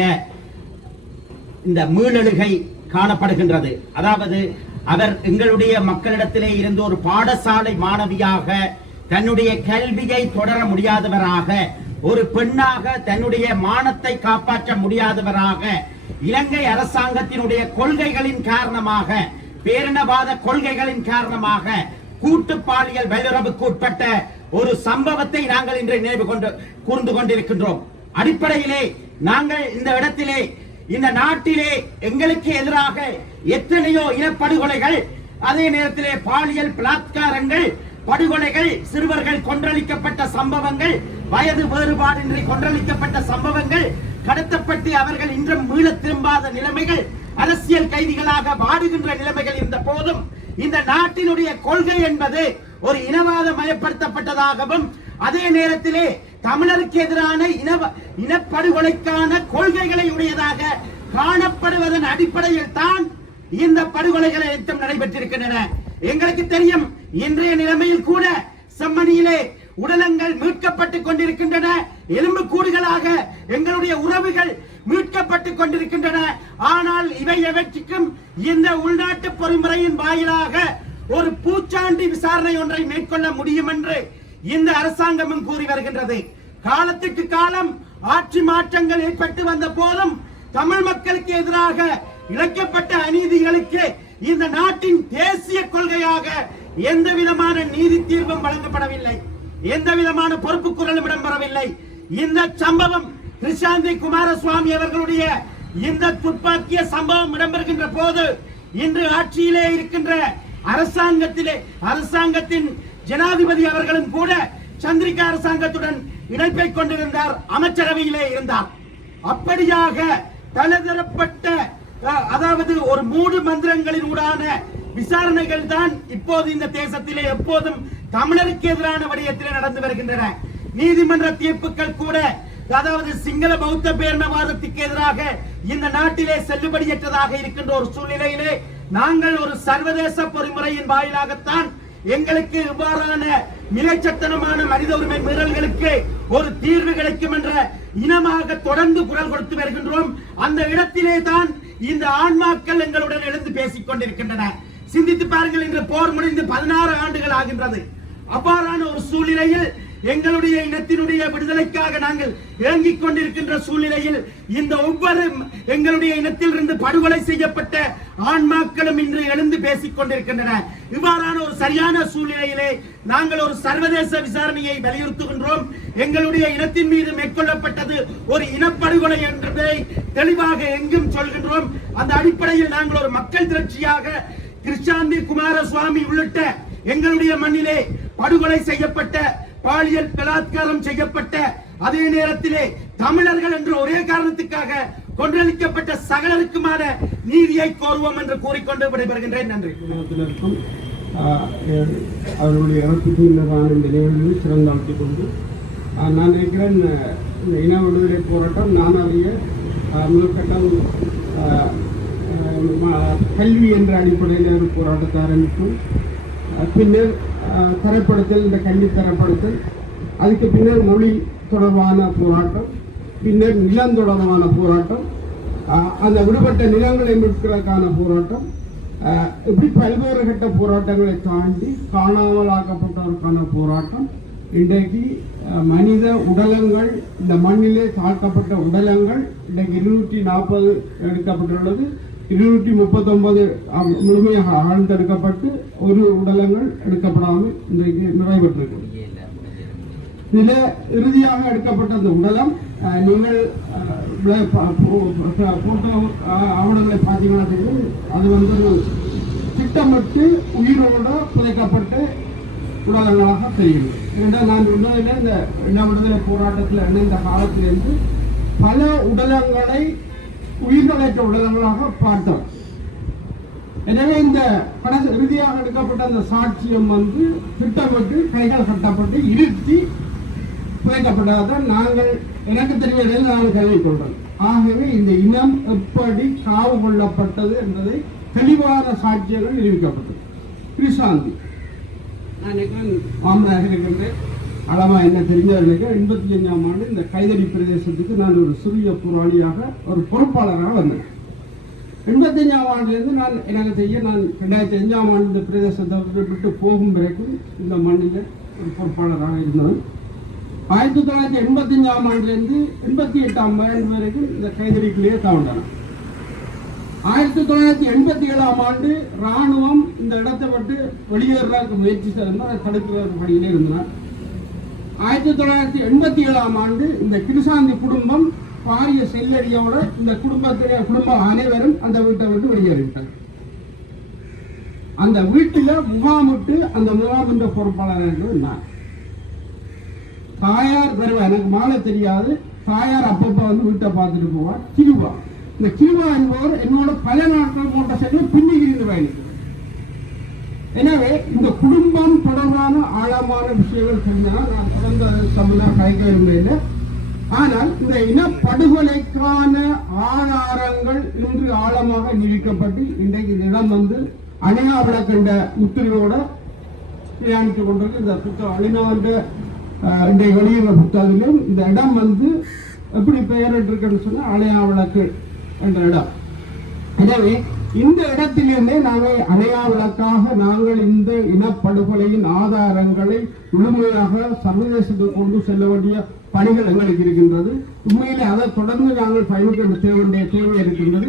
இந்த மீளெழுகை காணப்படுகின்றது. அதாவது அவர் எங்களுடைய மக்களிடத்திலே இருந்து ஒரு பாடசாலை மாணவியாக தன்னுடைய கல்வியை தொடர முடியாதவராக, ஒரு பெண்ணாக தன்னுடைய மானத்தை காப்பாற்ற முடியாதவராக, இலங்கை அரசாங்கத்தினுடைய கொள்கைகளின் காரணமாக, பேரினவாத கொள்கைகளின் காரணமாக கூட்டு பாலியல் வல்லுறவுக்கு உட்பட்ட ஒரு சம்பவத்தை நாங்கள் இன்று நினைவு கூர்ந்து கொண்டிருக்கின்றோம். அடிப்படையிலே நாங்கள் இந்த இடத்திலே இந்த நாட்டிலே எங்களுக்கு எதிராக எத்தனையோ இனப்படுகொலைகள், அதே நேரத்திலே பாலியல் பலாத்காரங்கள், படுகொலைகள், சிறுவர்கள் கொன்றளிக்கப்பட்ட சம்பவங்கள், வயது வேறுபாடின்றி கொன்றளிக்கப்பட்ட சம்பவங்கள், கடத்தப்பட்டு அவர்கள் இன்றும் மீள திரும்பாத நிலைமைகள், அரசியல் கைதிகளாக வாடுகின்ற நிலைமைகள் இருந்த போதும் இந்த நாட்டினுடைய கொள்கை என்பது ஒரு இனவாத மயப்படுத்தப்பட்டதாகவும் அதே நேரத்திலே தமிழருக்கு எதிரான இனப்படுகொலைக்கான கொள்கைகளை உடையதாக காணப்படுவதன் அடிப்படையில் தான் இந்த படுகொலைகள் அனைத்தும் நடைபெற்றிருக்கின்றன. எங்களுக்கு தெரியும், இன்றைய நிலைமையில் கூட செம்மணியிலே உடலங்கள் மீட்கப்பட்டுக் கொண்டிருக்கின்றன. எலும்பு கூடுகளாக எங்களுடைய உறவுகள் மீட்கப்பட்டுக் கொண்டிருக்கின்றன. ஆனால் இவை எவற்றுக்கும் இந்த உள்நாட்டு பொறிமுறையின் வாயிலாக ஒரு பூச்சாண்டி விசாரணை ஒன்றை மேற்கொள்ள முடியும் என்று இந்த அரசாங்கமும் கூறி வருகின்றது. காலத்துக்கு காலம் ஆட்சி மாற்றங்கள் ஏற்பட்டு வந்த போதும் தமிழ் மக்களுக்கு எதிராக இழைக்கப்பட்ட அநீதிகளுக்கு இந்த நாட்டின் தேசிய கொள்கையாக எந்த விதமான நீதி தீர்வும் வழங்கப்படவில்லை, எந்த விதமான பொறுப்பு குரலும் இடம்பெறவில்லை. இந்த சம்பவம் கிருஷாந்தி குமாரசுவாமி அவர்களுடைய இந்த துப்பாக்கிய சம்பவம் இடம்பெறுகின்ற போது இன்று ஆட்சியிலே இருக்கின்ற அரசாங்கத்தின் ஜனாதிபதி அவர்களும் கூட சந்திரிகா அரசாங்கத்துடன் இணைப்பை கொண்டிருந்தார், அமைச்சரவையிலே இருந்தார். அப்படியாக பலதரப்பட்ட அதாவது ஒரு மூடு மந்திரங்களின் ஊடான விசாரணைகள் தான் இப்போது இந்த தேசத்திலே எப்போதும் தமிழருக்கு எதிரான விடயத்திலே நடந்து வருகின்றன. நீதிமன்ற தீர்ப்புகள் கூட அதாவது சிங்கள பௌத்த பேரணவாதத்துக்கு எதிராக இந்த நாட்டிலே செல்லுபடியற்றதாக இருக்கின்ற ஒரு சூழ்நிலையிலே நாங்கள் ஒரு சர்வதேச பொறிமுறையின் வாயிலாகத்தான் எங்களுக்கு இவ்வாறான மிகச்சத்தனமான மனித உரிமை மீறல்களுக்கு ஒரு தீர்வு கிடைக்கும் என்ற இனமாக தொடர்ந்து குரல் கொடுத்து வருகின்றோம். அந்த இடத்திலே தான் இந்த ஆன்மாக்கள் எங்களுடன் எழுந்து பேசிக் கொண்டிருக்கின்றன. சிந்தித்து பாருங்கள், இன்று போர் முடிந்து 16 ஆண்டுகள் ஆகின்றது. அவ்வாறான ஒரு சூழ்நிலையில் எங்களுடைய இனத்தினுடைய விடுதலைக்காக நாங்கள் இயங்கிக் கொண்டிருக்கின்ற சூழ்நிலையில் இந்த ஒவ்வொரு எங்களுடைய இனத்தில் இருந்து படுகொலை செய்யப்பட்ட ஆன்மாக்களும் இன்று எழுந்து பேசிக் கொண்டிருக்கின்றன. இவ்வாறான ஒரு சரியான சூழ்நிலையிலே நாங்கள் ஒரு சர்வதேச விசாரணையை வலியுறுத்துகின்றோம். எங்களுடைய இனத்தின் மீது மேற்கொள்ளப்பட்டது ஒரு இனப்படுகொலை என்பதை தெளிவாக எங்கும் சொல்கின்றோம். அந்த அடிப்படையில் நாங்கள் ஒரு மக்கள் திரட்சியாக கிருஷாந்தி குமாரசுவாமி உள்ளிட்ட எங்களுடைய மண்ணிலே படுகொலை செய்யப்பட்ட, பாலியல் பலாத்காரம் செய்யப்பட்ட, அதே நேரத்திலே தமிழர்கள் என்ற ஒரே காரணத்துக்காக கொன்றளிக்கப்பட்ட சகலருக்குமான நீதியை கோருவோம் என்று கூறிக்கொண்டு விடைபெறுகின்றேன். நன்றி. அவர்களுடைய இறப்புக்கு இந்த நிகழ்வில் சிறந்தாழ்த்திக் கொண்டு நான் நினைக்கிறேன் இந்த இன விடுதலை போராட்டம் நானாவிய முதற்கட்டம் கல்வி என்ற அடிப்படையில் ஒரு போராட்டத்தை ஆரம்பிக்கும். பின்னர் தரப்படுத்தல், இந்த கல்வி தரப்படுத்தல், அதுக்கு பின்னர் மொழி தொடர்பான போராட்டம், பின்னர் நிலம் தொடர்பான போராட்டம், அந்த விடுபட்ட நிலங்களை மீட்கிறதுக்கான போராட்டம், இப்படி பல்வேறு கட்ட போராட்டங்களை தாண்டி காணாமலாக்கப்பட்டவருக்கான போராட்டம். இன்றைக்கு மனித உடலங்கள், இந்த மண்ணிலே தாழ்த்தப்பட்ட உடலங்கள் இன்றைக்கு 240 எடுக்கப்பட்டுள்ளது. 239 முழுமையாக ஆழ்ந்தெடுக்கப்பட்டு ஒரு உடலங்கள் எடுக்கப்படாமல் இன்றைக்கு நிறைவேற்றிருக்கிறது. இதில் இறுதியாக எடுக்கப்பட்ட அந்த உடலம் நீங்கள் போட்டோ ஆவணங்களை பார்த்தீங்கன்னா அது ஒரு திட்டமிட்டு உயிரோட புதைக்கப்பட்ட உடலங்களாக தெரியும். ஏனென்றால் நான் உண்மையிலே இந்த இன விடுதலை போராட்டத்தில் இணைந்த காலத்திலிருந்து பல உடலங்களை உயிர்நடைத்த உடலங்களாக பார்த்தோம். எனவே இந்த இறுதியாக எடுக்கப்பட்ட அந்த சாட்சியம் திட்டமிட்டு கைகள் கட்டப்பட்டு இருத்தி புதைக்கப்பட்டதான் நாங்கள் எனக்கு தெரிவதில் நாங்கள் கல்வி கொண்டோம். ஆகவே இந்த இனம் எப்படி காவு கொள்ளப்பட்டது என்பதை தெளிவான சாட்சியங்கள் நிரூபிக்கப்பட்டது. கிருஷாந்தி நான் மாமனாக இருக்கின்றேன். அளவா என்ன தெரிஞ்சவர்களுக்கு 85ஆம் ஆண்டு இந்த கைதடி பிரதேசத்துக்கு நான் ஒரு சிறிய புராணியாக ஒரு பொறுப்பாளராக வந்தேன். 85ஆம் ஆண்டிலிருந்து எனக்கு தெரிய நான் 2005ஆம் ஆண்டு இந்த பிரதேசத்தை விட்டு போகும் வரைக்கும் இந்த மண்ணில் ஒரு பொறுப்பாளராக இருந்தேன். 1985ஆம் ஆண்டிலிருந்து 88ஆம் ஆண்டு வரைக்கும் இந்த கைதடிக்குள்ளேயே தாழ்ந்தேன். 1987ஆம் ஆண்டு ராணுவம் இந்த இடத்தை விட்டு வெளியேறதுக்கு முயற்சி செய்தால் தடுக்கிற பணியிலே இருந்தனர். 1987ஆம் ஆண்டு இந்த கிருஷாந்தி குடும்பம் பாரிய செல்லடியோட இந்த குடும்பம் அனைவரும் அந்த வீட்டை விட்டு வெளியேறிவிட்டார். அந்த வீட்டில் முகாமிட்டு அந்த முகாமின்ற பொறுப்பாளர் என்று நான். தாயார் வருவா, எனக்கு மாலை தெரியாது. தாயார் அப்பப்போ வீட்டை பார்த்துட்டு போவார். கிருபா, இந்த கிருபா என்பவர் என்னோட பல நாட்கள் போன்ற சென்று பின்னிகிருந்து பயணிக்கிறார். எனவே இந்த குடும்பம் தொடர்பான ஆழமான விஷயங்கள் தெரிஞ்சால் நான் தொடர்ந்து சம்பந்தம் கலைக்க விரும்பவில்லை. ஆனால் இந்த இனப்படுகொலைக்கான ஆதாரங்கள் இன்று ஆழமாக நிரூபிக்கப்பட்டு இன்றைக்கு இந்த இடம் அணியாவிடக்கண்ட உத்தரவோட பிரயாணித்துக் கொண்டிருக்கு. இந்த புத்தகம் அணிநாண்ட இன்றைய வெளியுற புத்தகத்திலும் இந்த இடம் எப்படி பெயரிட்டிருக்குன்னு சொன்னால் அணையா விளக்கு என்ற இடம். எனவே இந்த இடத்திலிருந்தே நாங்கள் அணையா விளக்காக நாங்கள் இந்த இனப்படுகொலையின் ஆதாரங்களை முழுமையாக சர்வதேசத்துக்கு கொண்டு செல்ல வேண்டிய பணிகள் எங்களுக்கு இருக்கின்றது. உண்மையிலே அதை தொடர்ந்து நாங்கள் பயணிக்க வேண்டிய தேவை இருக்கின்றது.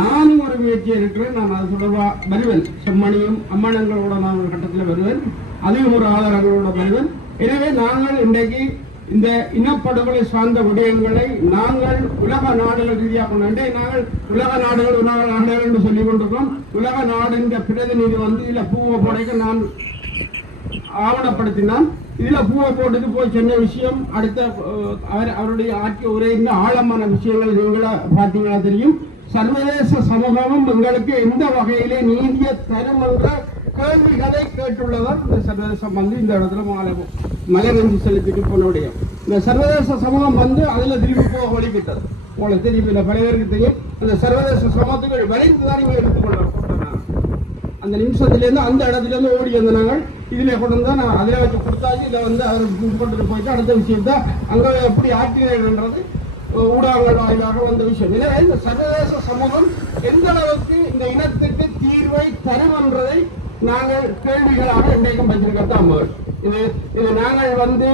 நானும் ஒரு முயற்சி இருக்கிறேன். நான் அது தொடர்பாக வருவேன். செம்மணியும் அம்மனங்களோட நான் ஒரு கட்டத்தில் வருவேன். அதையும் ஒரு ஆதாரங்களோட வருவேன். எனவே நாங்கள் இன்றைக்கு இந்த இனப்படுகொலை சார்ந்த விடயங்களை நாங்கள் உலக நாடுகள் ரீதியாக கொண்டு நாங்கள் உலக நாடுகள் என்று சொல்லிக் கொண்டிருக்கோம். உலக நாடு இந்த பிரதிநிதி வந்து இதுல பூவை போடைக்க நான் ஆவணப்படுத்தினான். இதுல பூவை போட்டுட்டு போய் சொன்ன விஷயம் அடுத்த அவருடைய ஆட்சி ஒரே இந்த ஆழமான விஷயங்கள் நீங்களா பார்த்தீங்கன்னா தெரியும். சர்வதேச சமூகமும் எங்களுக்கு எந்த வகையிலே நீதியை தரும் என்ற கேள்விகளை கேட்டுள்ளதால் இந்த சர்வதேசம் வந்து இந்த இடத்துல மலரஞ்சி செலுத்திட்டு போனவுடைய இந்த சர்வதேச சமூகம் வந்து அதுல திரும்பி போக வழிகிட்டது. உங்களுக்கு தெரியும், இல்லை பல பேருக்கு தெரியும். அந்த சர்வதேச சமூகத்துக்கு வளைந்து தான் இவங்க எடுத்துக்கொண்டாங்க. அந்த நிமிஷத்துலேருந்து அந்த இடத்துல இருந்து ஓடி வந்த நாங்கள் இதுல கொண்டு வந்தா நான் அதில் வச்சு கொடுத்தாச்சு. இதை வந்து அவர் கொண்டு போயிட்டு அடுத்த விஷயத்த அங்கே எப்படி ஆற்றினது ஊடகங்கள் வாயிலாக வந்த விஷயம். எனவே இந்த சர்வதேச சமூகம் எந்த அளவுக்கு இந்த இனத்துக்கு தீர்வை தரும் என்றதை நாங்கள் கேள்விகளாக இன்றைக்கும் வச்சிருக்கத்தான் இது நாங்கள் வந்து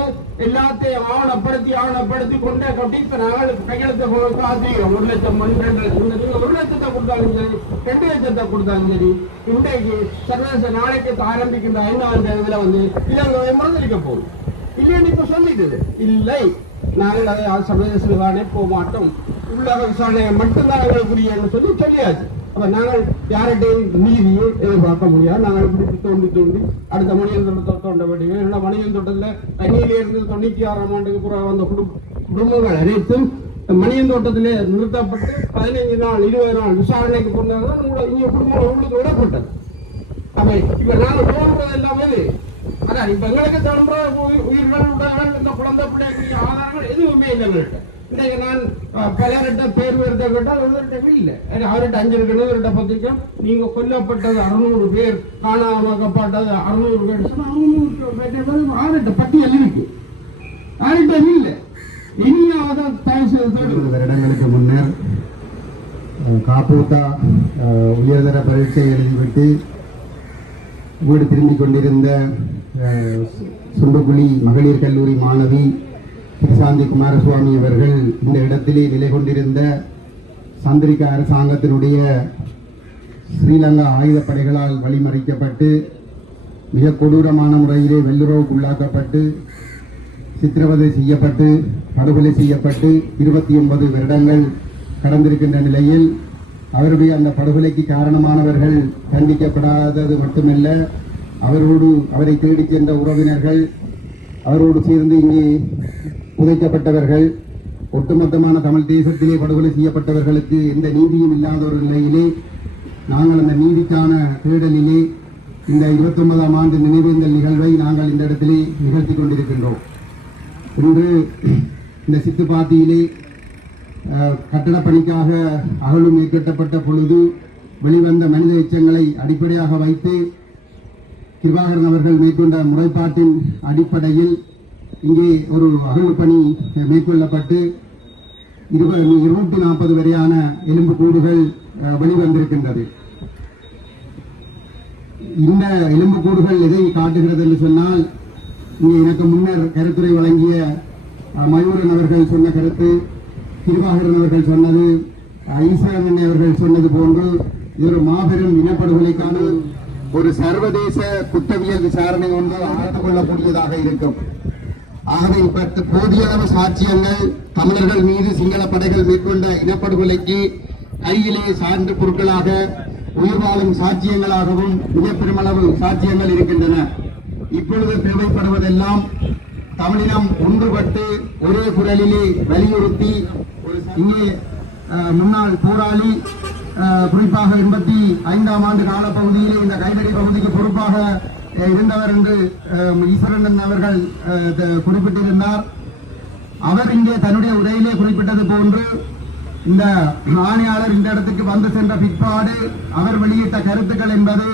எல்லாத்தையும் ஆவணப்படுத்தி கொண்டே கட்டி இப்ப நாங்கள் கையெழுத்தை காத்திக்கிறோம். 1 லட்சம் 1 லட்சத்தை கொடுத்தாலும் சரி, 2 லட்சத்தை கொடுத்தாலும் சரி, இன்றைக்கு சர்வதேச நாளைக்கு ஆரம்பிக்கின்ற 5ஆம் தேதியில வந்து இலங்கை மறந்திருக்க போகுது. இல்லைன்னு இப்ப சொல்லிட்டு இல்லை, நாங்கள் அதை சர்வதேச விசாரணை போக மாட்டோம், உள்ளக விசாரணையை மட்டும்தான் எங்களுக்குரிய சொல்லியாச்சு. அப்ப நாங்கள் யார்கிட்டையும் நீதியை எதிர்பார்க்க முடியாது. நாங்கள் இப்படி தோண்டி அடுத்த மணியன் தோட்டத்தை தோண்ட வேண்டிய என்னோட மணியன் தோட்டத்தில் தண்ணியிலே இருந்து 96ஆம் ஆண்டுக்கு பிறகு வந்த குடும்பங்கள் அனைத்தும் மணியன் தோட்டத்திலே நிறுத்தப்பட்டு 15 நாள் 20 நாள் விசாரணைக்கு கொண்டாதான் இங்க குடும்பம் உங்களுக்கு விடப்பட்டது. அப்ப இப்ப நாங்கள் தோன்றது எல்லாமே அதான் இப்ப எங்களுக்கு தோன்ற உயிர்கள் உடல்கள் இந்த குழந்தை பிள்ளைக்குரிய ஆதாரங்கள் எதுவுமே இல்லை எங்கள்கிட்ட. இன்றைக்கு நான் பலர்கிட்ட பேர் வருத்த கேட்டால் ஒருவர்கிட்ட இல்லை. அவர்கிட்ட 5 இருக்கணும், இவர்கிட்ட 10 இருக்கணும். நீங்க கொல்லப்பட்டது 600 பேர், காணாமக்கப்பட்டது 600 பேர், 600 பேர் பட்டியல் இருக்கு. யார்கிட்ட இல்லை. இனியாவது தயவு செய்து வருடங்களுக்கு முன்னர் காப்பூத்தா உயர்தர பரீட்சை எழுதிவிட்டு வீடு திரும்பிக் கொண்டிருந்த சுண்டகுழி மகளிர் கல்லூரி மாணவி கிருசாந்தி குமாரசுவாமி அவர்கள் இந்த இடத்திலே நிலை கொண்டிருந்த சந்திரிகா அரசாங்கத்தினுடைய ஸ்ரீலங்கா ஆயுதப்படைகளால் வழிமறிக்கப்பட்டு மிக கொடூரமான முறையிலே வெள்ளுறவுக்குள்ளாக்கப்பட்டு சித்திரவதை செய்யப்பட்டு படுகொலை செய்யப்பட்டு 29 வருடங்கள் கடந்திருக்கின்ற நிலையில் அவருடைய அந்த படுகொலைக்கு காரணமானவர்கள் தண்டிக்கப்படாதது மட்டுமல்ல, அவரை தேடிச் சென்ற உறவினர்கள், அவரோடு சேர்ந்து இங்கே புதைக்கப்பட்டவர்கள், ஒட்டுமொத்தமான தமிழ் தேசத்திலே படுகொலை செய்யப்பட்டவர்களுக்கு எந்த நீதியும் இல்லாத ஒரு நிலையிலே நாங்கள் அந்த நீதிக்கான தேடலிலே இந்த 29ஆம் ஆண்டு நினைவேந்தல் நிகழ்வை நாங்கள் இந்த இடத்திலே நிகழ்த்தி கொண்டிருக்கின்றோம். இன்று இந்த சித்துப்பாத்தியிலே கட்டடப் பணிக்காக அகழ்வு மேற்கொள்ளப்பட்ட பொழுது வெளிவந்த மனித எச்சங்களை அடிப்படையாக வைத்து கிருபாகரன் அவர்கள் மேற்கொண்ட முறைப்பாட்டின் அடிப்படையில் இங்கே ஒரு அகழ்வு பணி மேற்கொள்ளப்பட்டு 240 வரையான எலும்பு கூடுகள் வெளிவந்திருக்கின்றது. இந்த எலும்பு கூடுகள் எதை காட்டுகிறது என்று சொன்னால், இங்கே எனக்கு முன்னர் கருத்துரை வழங்கிய மயூரன் அவர்கள் சொன்ன கருத்து, கிருபாகரன் அவர்கள் சொன்னது, ஈஸ்வரன் அவர்கள் சொன்னது போன்று இது ஒரு மாபெரும் இனப்படுகொலைக்கான ஒரு சர்வதேச குற்றவியல் விசாரணை ஒன்று ஆழ்ந்து கொள்ளக்கூடியதாக இருக்கும். ஆகவே இப்ப போதிய அளவு சாட்சியங்கள் தமிழர்கள் மீது சிங்கள படைகள் மேற்கொண்ட இனப்படுகொலைக்கு கையிலே சான்று பொருட்களாக உயிர் வாழும் சாட்சியங்களாகவும் மிக பெருமளவு சாட்சியங்கள் இருக்கின்றன. இப்பொழுது தேவைப்படுவதெல்லாம் தமிழினம் ஒன்றுபட்டு ஒரே குரலிலே வலியுறுத்தி இங்கே முன்னாள் போராளி குறிப்பாக 85ஆம் ஆண்டு காலப்பகுதியிலே இந்த கைதடி பகுதிக்கு பொறுப்பாக இருந்தவர் என்று ஈஸ்வரன் அவர்கள் குறிப்பிட்டிருந்தார். அவர் இங்கே தன்னுடைய உரையிலே குறிப்பிட்டது போன்று இந்த ஆணையாளர் இந்த இடத்துக்கு வந்து சென்ற பிற்பாடு அவர் வெளியிட்ட கருத்துக்கள் என்பது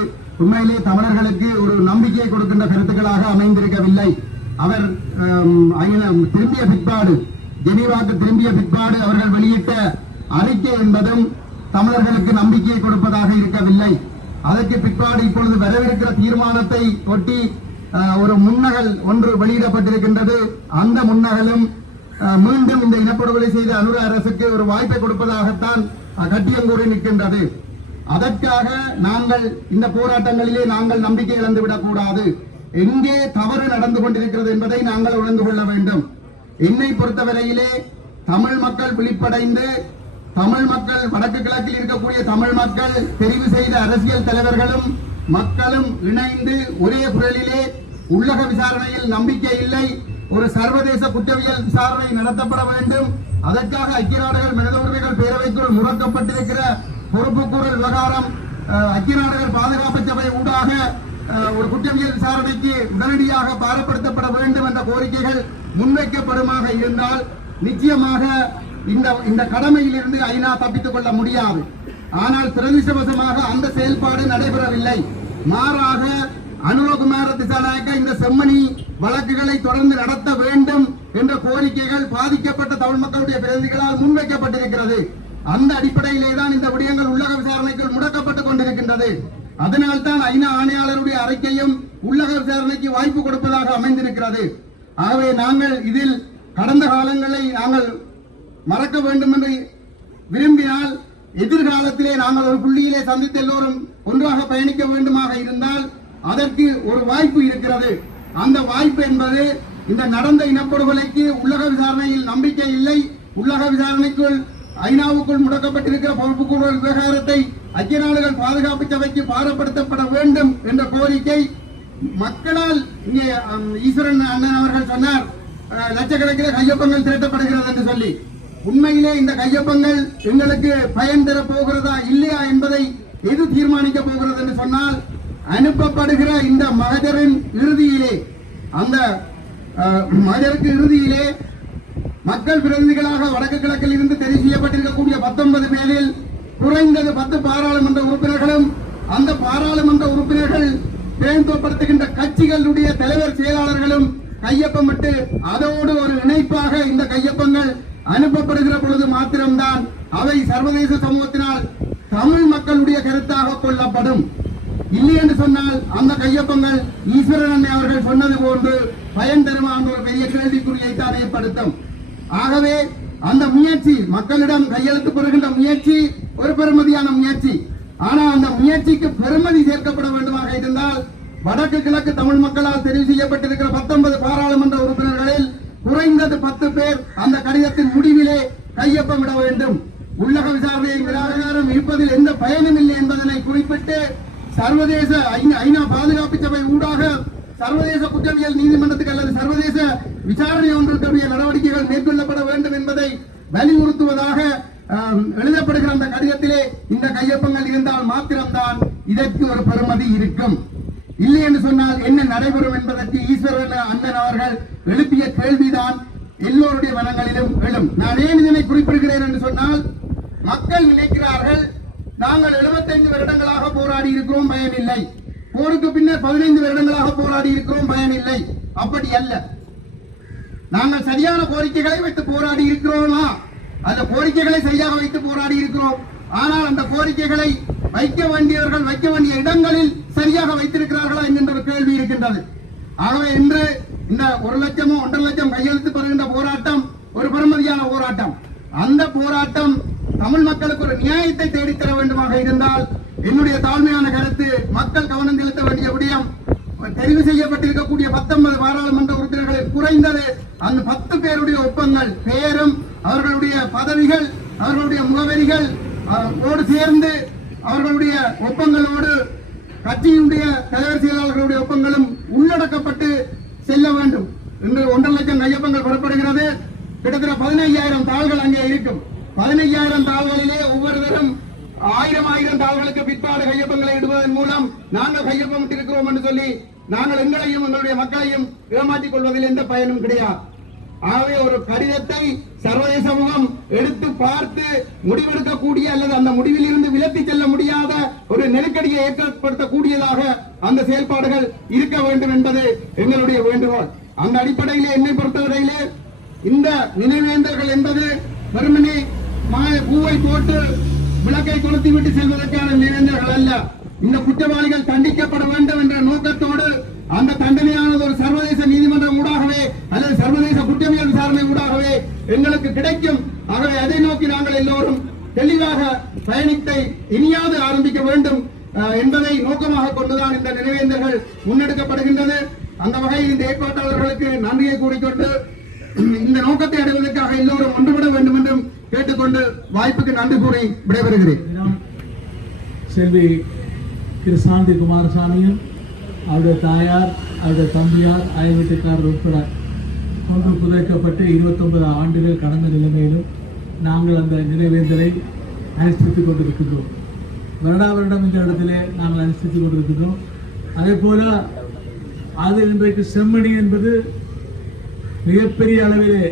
உண்மையிலே தமிழர்களுக்கு ஒரு நம்பிக்கையை கொடுக்கின்ற கருத்துக்களாக அமைந்திருக்கவில்லை. அவர் திரும்பிய பிற்பாடு, ஜெனீவாக்கு திரும்பிய பிற்பாடு அவர்கள் வெளியிட்ட அறிக்கை என்பதும் தமிழர்களுக்கு நம்பிக்கையை கொடுப்பதாக இருக்கவில்லை. அதற்கு பிற்பாடு இப்பொழுது வரவிருக்கிற தீர்மானத்தை ஒட்டி ஒரு முன்னகல் ஒன்று வெளியிடப்பட்டிருக்கின்றது. அந்த முன்னகலும் மீண்டும் இந்த இனப்படுகொலை செய்த அனுர அரசுக்கு ஒரு வாய்ப்பை கொடுப்பதாகத்தான் கட்டியங்கூறி நிற்கின்றது. அதற்காக நாங்கள் இந்த போராட்டங்களிலே நாங்கள் நம்பிக்கை இழந்துவிடக் கூடாது. எங்கே தவறு நடந்து கொண்டிருக்கிறது என்பதை நாங்கள் உணர்ந்து கொள்ள வேண்டும். என்னை பொறுத்தவரையிலே தமிழ் மக்கள் விழிப்படைந்து, தமிழ் மக்கள் வடக்கு கிழக்கில் இருக்கக்கூடிய தமிழ் மக்கள் தெரிவு செய்த அரசியல் தலைவர்களும் மக்களும் இணைந்து ஒரே குரலிலே உள்ளக விசாரணையில் நம்பிக்கை இல்லை, ஒரு சர்வதேச குற்றவியல் விசாரணை நடத்தப்பட வேண்டும், அதற்காக ஐக்கிய நாடுகள் மனித உரிமைகள் பேரவைக்குள் முடக்கப்பட்டிருக்கிற பொறுப்புக்கூறல் விவகாரம் ஐக்கிய நாடுகள் பாதுகாப்பு சபை ஊடாக ஒரு குற்றவியல் விசாரணைக்கு உடனடியாக பாரப்படுத்தப்பட வேண்டும் என்ற கோரிக்கைகள் முன்வைக்கப்படுமாக இருந்தால் நிச்சயமாக இந்த கடமையிலிருந்து ஐநா தப்பித்துக் கொள்ள முடியாது. ஆனால் துரதிர்ஷ்டவசமாக அந்த செயல்பாடு நடைபெறவில்லை. மாறாக அனுரகுமார திசாநாயக்க இந்த செம்மணி வழக்குகளை தொடர்ந்து நடத்த வேண்டும் என்ற கோரிக்கைகள் பாதிக்கப்பட்ட தமிழ் மக்களுடைய பிரதிநிதிகளால் முன்வைக்கப்பட்டிருக்கிறது. அந்த அடிப்படையிலே தான் இந்த விடயங்கள் உள்ளக விசாரணைக்குள் முடக்கப்பட்டுக் கொண்டிருக்கின்றது. அதனால்தான் ஐநா ஆணையாளருடைய அறிக்கையும் உள்ளக விசாரணைக்கு வாய்ப்பு கொடுப்பதாக அமைந்திருக்கிறது. ஆகவே நாங்கள் இதில் கடந்த காலங்களை நாங்கள் மறக்க வேண்டும் என்று விரும்பினால் எதிர்காலத்திலே நாங்கள் ஒரு புள்ளியிலே சந்தித்து எல்லோரும் ஒன்றாக பயணிக்க வேண்டுமாக இருந்தால் அதற்கு ஒரு வாய்ப்பு இருக்கிறது. அந்த வாய்ப்பு என்பது இந்த நடந்த இனப்படுகொலைக்கு உள்ளக விசாரணையில் நம்பிக்கை இல்லை, உள்ளக விசாரணைக்குள் ஐநாவுக்குள் முடக்கப்பட்டிருக்கிற பொறுப்புக்கூறல் விவகாரத்தை ஐக்கிய நாடுகள் பாதுகாப்பு சபைக்கு பாரப்படுத்தப்பட வேண்டும் என்ற கோரிக்கை மக்களால் இங்கே ஈஸ்வரன் அண்ணன் அவர்கள் சொன்னார், லட்சக்கணக்கில் கையொப்பங்கள் திரட்டப்படுகிறது என்று சொல்லி. உண்மையிலே இந்த கையொப்பங்கள் எங்களுக்கு பயன் தர போகிறதா இல்லையா என்பதை எது தீர்மானிக்க போகிறது என்று சொன்னால், அனுப்பப்படுகிற இந்த மகஜரின் இறுதியிலே, அந்த மகஜருக்கு இறுதியிலே மக்கள் பிரதிநிதிகளாக வடக்கு கிழக்கில் இருந்து தெரிவு செய்யப்பட்டிருக்கக்கூடிய 19 பேரில் குறைந்தது 10 பாராளுமன்ற உறுப்பினர்களும் அந்த பாராளுமன்ற உறுப்பினர்கள் பிரதிநிதித்துவப்படுத்துகின்ற கட்சிகளுடைய தலைவர் செயலாளர்களும் கையொப்பமிட்டு அதோடு ஒரு இணைப்பாக இந்த கையொப்பங்கள் அனுப்பப்படுகிற பொழுது மாத்திரம்தான் அவை சர்வதேச சமூகத்தினால் தமிழ் மக்களுடைய கருத்தாக கொள்ளப்படும். இல்லை என்று சொன்னால் அந்த கையொப்பங்கள் ஈஸ்வரன் அண்ணே அவர்கள் சொன்னது போன்று பயன் தருமான ஒரு பெரிய கேள்விக்குறியை தான் ஏற்படுத்தும். ஆகவே அந்த முயற்சி, மக்களிடம் கையெழுத்து பெறுகின்ற முயற்சி ஒரு பெருமதியான முயற்சி. ஆனால் அந்த முயற்சிக்கு பெருமதி சேர்க்கப்பட வேண்டுமாக இருந்தால் வடக்கு கிழக்கு தமிழ் மக்களால் தெரிவு செய்யப்பட்டிருக்கிற 19 பாராளுமன்ற உறுப்பினர்களில் குறைந்தது 10 பேர் அந்த கடிதத்தின் முடிவிலே கையொப்பமிட வேண்டும். உள்ளக விசாரணையை நிராகாரம் இருப்பதில் எந்த பயனும் இல்லை என்பதனை குறிப்பிட்டு சர்வதேச ஐநா பாதுகாப்பு சபை ஊடாக சர்வதேச குற்றவியல் நீதிமன்றத்துக்கு அல்லது சர்வதேச விசாரணை ஒன்றுக்குரிய நடவடிக்கைகள் மேற்கொள்ளப்பட வேண்டும் என்பதை வலியுறுத்துவதாக எழுதப்படுகிற அந்த கடிதத்திலே இந்த கையொப்பங்கள் இருந்தால் மாத்திரம்தான் இதற்கு ஒரு பெறுமதி இருக்கும். இல்லை என்று சொன்னால் என்ன நடைபெறும் என்பதற்கு ஈஸ்வரன் அண்ணன் அவர்கள் எழுப்பிய கேள்விதான் எல்லோருடைய மனங்களிலும் எழும். நான் ஏன் இதனை குறிப்பிடுகிறேன் என்று சொன்னால், மக்கள் நினைக்கிறார்கள் நாங்கள் 75 வருடங்களாக போராடி இருக்கிறோம், பயனில்லை. போருக்கு பின்னர் 15 வருடங்களாக போராடி இருக்கிறோம், பயனில்லை. அப்படி அல்ல. நாங்கள் சரியான கோரிக்கைகளை வைத்து போராடி இருக்கிறோமா? அந்த கோரிக்கைகளை சரியாக வைத்து போராடி இருக்கிறோம். ஆனால் அந்த கோரிக்கைகளை வைக்க வேண்டியவர்கள் வைக்க வேண்டிய இடங்களில் சரியாக வைத்திருக்கிறார்களா என்கின்ற ஒரு கேள்வி இருக்கின்றது. ஆகவே இன்று இந்த 1 லட்சமோ 1.5 லட்சம் கையெழுத்து பெறுகின்ற போராட்டம் ஒரு பெருமதியான போராட்டம். அந்த போராட்டம் தமிழ் மக்களுக்கு ஒரு நியாயத்தை தேடித்தர வேண்டுமாக இருந்தால் என்னுடைய தாழ்மையான கருத்து, மக்கள் கவனம் செலுத்த வேண்டிய விடயம், தெரிவு செய்யப்பட்டிருக்கக்கூடிய 19 பாராளுமன்ற உறுப்பினர்களில் குறைந்தது அந்த 10 பேருடைய ஒப்பங்கள், பெயரும் அவர்களுடைய பதவிகள், அவர்களுடைய முகவரிகள் ஓடு சேர்ந்து அவர்களுடைய ஒப்பங்களோடு கட்சியினுடைய தலைவர் செயலாளர்களுடைய ஒப்பங்களும் உள்ளடக்கப்பட்டு செல்ல வேண்டும். இன்று 1.5 லட்சம் கையொப்பங்கள் பெறப்படுகிறது. கிட்டத்தட்ட 15,000 தாள்கள் அங்கே இருக்கும். 15,000 தாள்களிலே ஒவ்வொருவரும் 1000 தாள்களுக்கு பிற்பாடு கையொப்பங்களை இடுவதன் மூலம் நாங்கள் கையொப்பமிட்டிருக்கிறோம் என்று சொல்லி நாங்கள் எங்களையும் எங்களுடைய மக்களையும் ஏமாற்றிக் கொள்வதில் எந்த பயனும் கிடையாது. ஆகவே ஒரு கடிதத்தை சர்வதேச சமூகம் எடுத்து பார்த்து முடிவெடுக்கக்கூடிய அல்லது அந்த முடிவில் இருந்து விலத்தி செல்ல முடியாத ஒரு நெருக்கடியை ஏற்படுத்தக்கூடியதாக அந்த செயல்பாடுகள் இருக்க வேண்டும் என்பது எங்களுடைய வேண்டுகோள். அந்த அடிப்படையிலே என்னை பொறுத்தவரையிலே இந்த நினைவேந்தல்கள் என்பது வெறுமனே பூவை போட்டு விளக்கை கொளுத்தி விட்டு செல்வதற்கான நினைந்தவர்கள் அல்ல. இந்த குற்றவாளிகள் தண்டிக்கப்பட வேண்டும் என்ற நோக்கத்தோடு அந்த தண்டனையானது ஒரு சர்வதேச நீதிமன்றம் ஊடாகவே அல்லது சர்வதேச குற்றவியல் விசாரணை ஊடாகவே எங்களுக்கு கிடைக்கும். ஆகவே அதை நோக்கி நாங்கள் எல்லோரும் தெளிவாக பயணத்தை இனியாவது ஆரம்பிக்க வேண்டும் என்பதை நோக்கமாக கொண்டுதான் இந்த நினைவேந்தல்கள் முன்னெடுக்கப்படுகின்றது. அந்த வகையில் இந்த ஏற்பாட்டாளர்களுக்கு நன்றியை கூறிக்கொண்டு இந்த நோக்கத்தை அடைவதற்காக எல்லோரும் ஒன்றுபட வேண்டும் என்றும் கேட்டுக்கொண்டு வாய்ப்புக்கு நன்றி கூறி விடைபெறுகிறேன். செல்வி திரு சாந்தி குமாரசாமியும் அவருடைய தாயார், அவருடைய தம்பியார், அயல் வீட்டுக்காரர் உட்பட கொன்று புதைக்கப்பட்டு 29 ஆண்டுகள் கடந்த நிலைமையிலும் நாங்கள் அந்த நினைவேந்தலை அனுஷ்டித்துக் கொண்டிருக்கின்றோம். வருடம் இந்த இடத்திலே நாங்கள் அனுஷ்டித்துக் கொண்டிருக்கின்றோம். அதே போல அது இன்றைக்கு செம்மணி என்பது மிகப்பெரிய அளவிலே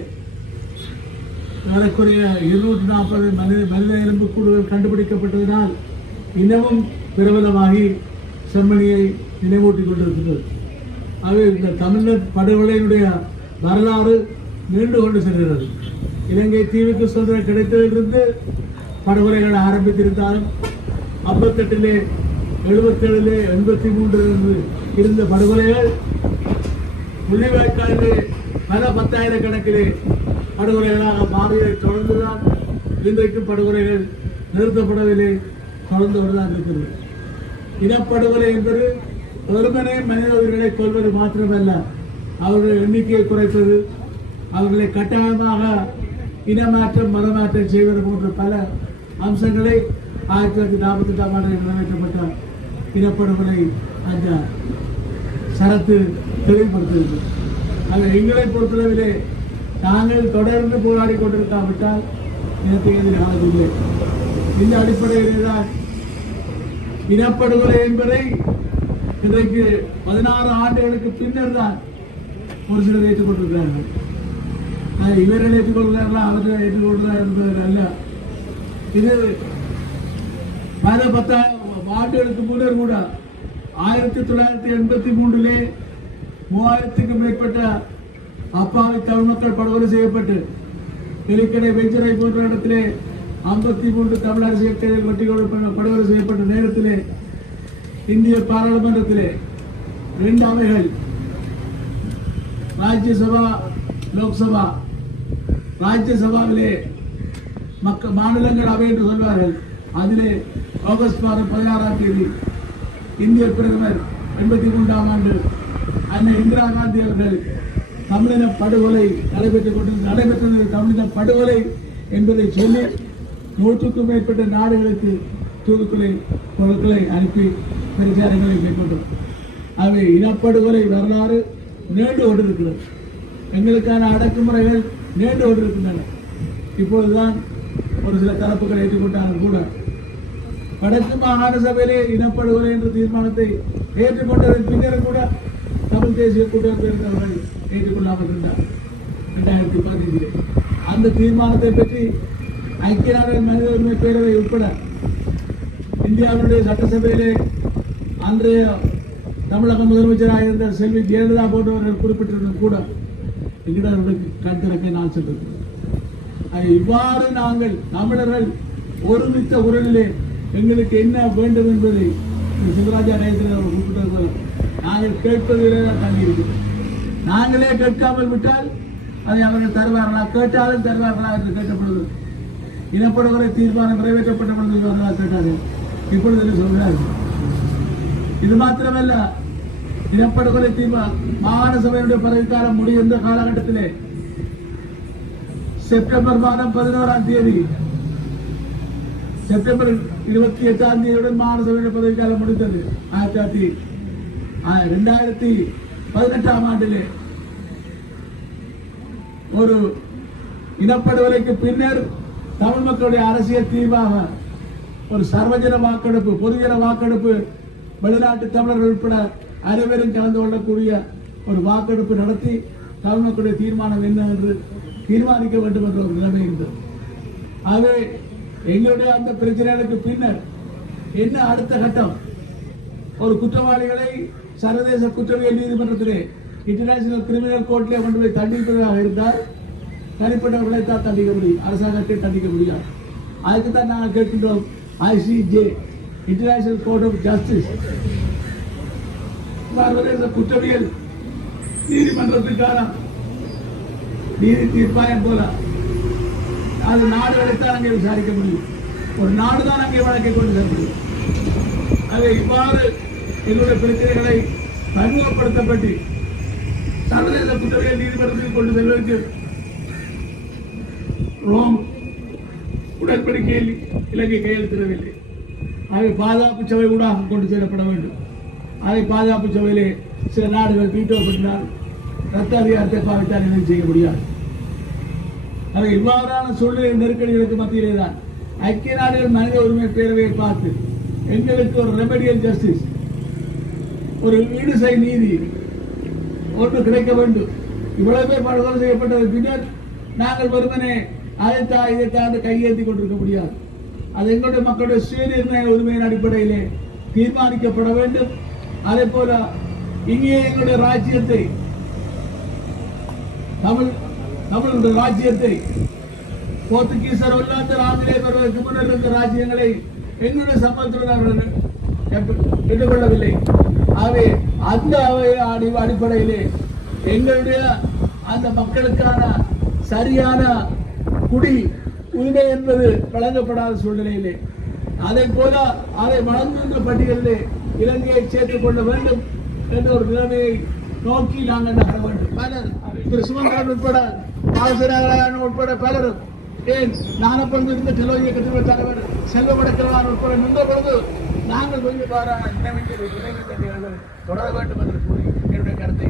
ஏறக்குறைய 240 மனித எலும்புக்கூடுகள் கண்டுபிடிக்கப்பட்டதனால் இன்னமும் பிரபலமாகி செம்மணியை நினைவூட்டிக் கொண்டிருக்கிறது. ஆகவே இந்த தமிழர் படுகொலையினுடைய வரலாறு நீண்டு கொண்டு செல்கிறது. இலங்கை தீவுக்கு சுதந்திரம் கிடைத்ததிலிருந்து படுகொலைகள் ஆரம்பித்திருந்தாலும் 58, 77, 83 இருந்த படுகொலைகள் முள்ளிவாய்க்காலிலே பல 10,000 கணக்கிலே படுகொலைகளாக மாறியதை தொடர்ந்துதான் இன்றைக்கும் படுகொலைகள் நிறுத்தப்படவில்லை, தொடர்ந்து வருதான் இருக்கிறது. இனப்படுகொலை என்பது வெறுமனே மனித உயிர்களை கொள்வது மாத்திரமல்ல, அவர்கள் எண்ணிக்கையை குறைப்பது, அவர்களை கட்டாயமாக இனமாற்றம் மதமாற்றம் செய்வது போன்ற பல அம்சங்களை 1948ஆம் ஆண்டில் நிறைவேற்றப்பட்ட இனப்படுகொலை அந்த சரத்து தெளிவுபடுத்துகிறது. அது எங்களை பொறுத்தளவிலே நாங்கள் தொடர்ந்து போராடி கொண்டிருக்காவிட்டால் இனத்தை எதிரானதில்லை. இந்த அடிப்படையிலே தான் இனப்படுகொலை என்பதை இன்றைக்கு 16 ஆண்டுகளுக்கு பின்னர் தான் ஒரு சிலர் ஏற்றுக்கொண்டிருக்கிறார்கள். இவர்கள் ஏற்றுக்கொள்கிறார்களா, அவர்கள் ஏற்றுக்கொள்கிறார் என்பது அல்ல. இது பல 10 ஆண்டுகளுக்கு முன்னர் கூட 1983 3000க்கும் மேற்பட்ட அப்பாவி தமிழ் மக்கள் படுகொலை செய்யப்பட்டு தெளிக்கடை வெஞ்சரை போன்ற இடத்திலே 53 தமிழ் அரசியல் கைதிகள் வட்டிகளோடு படுகொலை செய்யப்பட்ட நேரத்திலே இந்திய பாராளுமன்றத்திலே 2 அவைகள், ராஜ்யசபா, லோக்சபா, ராஜ்யசபாவிலே மாநிலங்கள் அவை என்று சொல்வார்கள். அதிலே ஆகஸ்ட் மாதம் 16ஆம் தேதி இந்திய பிரதமர் 83ஆம் ஆண்டு அன்னை இந்திரா காந்தி அவர்கள் தமிழின படுகொலை நடைபெற்றது தமிழின படுகொலை என்பதை சொல்லி 100க்கும் மேற்பட்ட நாடுகளுக்கு பொருட்களை அனுப்பி பிரச்சாரங்களை மேற்கொண்டோம். அவை இனப்படுகொலை வரலாறு நீண்டு கொண்டிருக்கிறது. எங்களுக்கான அடக்குமுறைகள் நீண்டு கொண்டிருக்கின்றன. இப்பொழுதுதான் ஒரு சில தரப்புகள் ஏற்றுக்கொண்டாலும் கூட வடக்கு மாகாண சபையிலே இனப்படுகொலை என்ற தீர்மானத்தை ஏற்றுக்கொண்டதன் பின்னர் கூட தமிழ் தேசிய கூட்டமைப்பினர்கள் ஏற்றுக்கொள்ளாமல் இருந்தார். 2015 அந்த தீர்மானத்தை பற்றி ஐக்கிய நாடுகள் மனித உரிமை பேரவை உட்பட இந்தியாவுடைய சட்டசபையிலே அன்றைய தமிழக முதலமைச்சராக இருந்த செல்வி ஜெயலலிதா போன்றவர்கள் குறிப்பிட்டிருந்தும் கூட எங்களுக்கு கண்திறக்க நான் சென்றிருக்கிறோம். இவ்வாறு நாங்கள் தமிழர்கள் ஒருமித்த குரலிலே எங்களுக்கு என்ன வேண்டும் என்பதை சிவராஜா நேயத்தில் அவர் குறிப்பிட்டது நாங்கள் கேட்பதிலே தான் தங்கி இருக்கிறோம். நாங்களே கேட்காமல் விட்டால் அதை அவர்கள் தருவார்களா, கேட்டாலும் தருவார்களா என்று கேட்கப்படுவது. இனப்படுகொலை தீர்மானம் நிறைவேற்றப்பட்ட பொழுது கேட்டார்கள், இப்பொழுது என்ன சொல்கிறார்கள்? இது மாத்திரமல்ல, இனப்படுகொலை தீர்மானம் மாகாண சபையினுடைய பதவிக்காலம் முடிந்த காலகட்டத்திலே செப்டம்பர் மாதம் 11ஆம் தேதி, செப்டம்பர் 28ஆம் தேதியுடன் மாகாண சபையுடைய பதவிக்காலம் முடிந்தது. 2018ஆம் ஆண்டிலே ஒரு இனப்படுகொலைக்கு பின்னர் தமிழ் மக்களுடைய அரசியல் தீர்வாக ஒரு சர்வஜன வாக்கெடுப்பு, பொதுஜன வாக்கெடுப்பு, வெளிநாட்டு தமிழர்கள் உட்பட அனைவரும் கலந்து கொள்ளக்கூடிய ஒரு வாக்கெடுப்பு நடத்தி தமிழ் மக்களுடைய தீர்மானம் என்ன என்று தீர்மானிக்க வேண்டும் என்ற ஒரு நிலைமை இருந்தது. ஆகவே எங்களுடைய அந்த பிரச்சனைகளுக்கு பின்னர் என்ன அடுத்த கட்டம்? ஒரு குற்றவாளிகளை சர்வதேச குற்றவியல் நீதிமன்றத்திலே, இன்டர்நேஷனல் கிரிமினல் கோர்ட்டிலே கொண்டு போய் தண்டிப்பதாக இருந்தால் தனிப்பட்டவர்களை தான் தண்டிக்க முடியும், அரசாங்கத்தை தண்டிக்க முடியாது. அதுக்குத்தான் நாங்கள் கேட்கின்றோம், ICJ, International Court of Justice, சர்வதேச குற்றவியல் நீதிமன்றத்துக்கான நீதி தீர்ப்பாயம் போல அது நாடுகளைத்தான் அங்கே விசாரிக்க முடியும். ஒரு நாடு தான் அங்கே வழக்கை கொண்டு செல்ல முடியும். அது இவ்வாறு எங்களுடைய பிரச்சனைகளை பன்முகப்படுத்தப்பட்டு சர்வதேச குற்றவியல் நீதிமன்றத்தில் கொண்டு செல்வதற்கு ரோம் உடன்படிக்கையில் இலங்கை கையெழுத்திடவில்லை. அதை பாதுகாப்பு சபை ஊடாக கொண்டு செல்லப்பட வேண்டும். அதை பாதுகாப்பு சபையிலே சில நாடுகள் வீட்டோ பண்ணினால் ரத்த அதிகாரத்தை பாவித்தால் எதுவும் செய்ய முடியாது. அது இவ்வாறான சூழ்நிலை நெருக்கடிகளுக்கு மத்தியிலே தான் ஐக்கிய நாடுகள் மனித உரிமை பேரவையை பார்த்து எங்களுக்கு ஒரு ரெமடியல் ஜஸ்டிஸ், ஒரு ஈடுசை நீதி ஒன்று கிடைக்க வேண்டும். இவ்வளவு பேர் படுகொலை செய்யப்பட்டது பின்னர் நாங்கள் வெறுமனே அதைத்தான் இதைத்தான் கையேந்தி கொண்டிருக்க முடியாது. அது எங்களுடைய மக்களுடைய சுயநிர்ணய உரிமையின் அடிப்படையிலே தீர்மானிக்கப்பட வேண்டும். அதே போல இங்கே எங்களுடைய ராஜ்யத்தை தமிழுடைய ராஜ்யத்தை போர்த்துகீசர் ஒல்லாந்தர் ஆங்கிலேயர் வருவதற்கு முன்னர் இருந்த ராஜ்யங்களை எங்களுடைய சம்பளத்துடன் எடுத்துக்கொள்ளவில்லை. ஆகவே அந்த அடிப்படையிலே எங்களுடைய அந்த மக்களுக்கான சரியான குடி உரிமை என்பது வழங்கப்படாத சூழ்நிலையிலே அதை போல அதை வழங்குகின்ற பட்டியலிலே இலங்கையை சேர்த்துக் கொள்ள வேண்டும் என்ற ஒரு நிலைமையை நோக்கி நாங்கள் நகர வேண்டும். பலர் திரு சுமந்திரன் உட்பட ஆசிரியர் உட்பட பலரும் ஏன் நானப்பொழுது இருந்த டெலோ இயக்கத்தின் தலைவர் செல்வமடக்கிழவான் உட்பட நின்ற பொழுது நாங்கள் கொஞ்சம் பாரான நிலைமைகளை தொடர வேண்டும் என்று கூறி என்னுடைய கருத்தை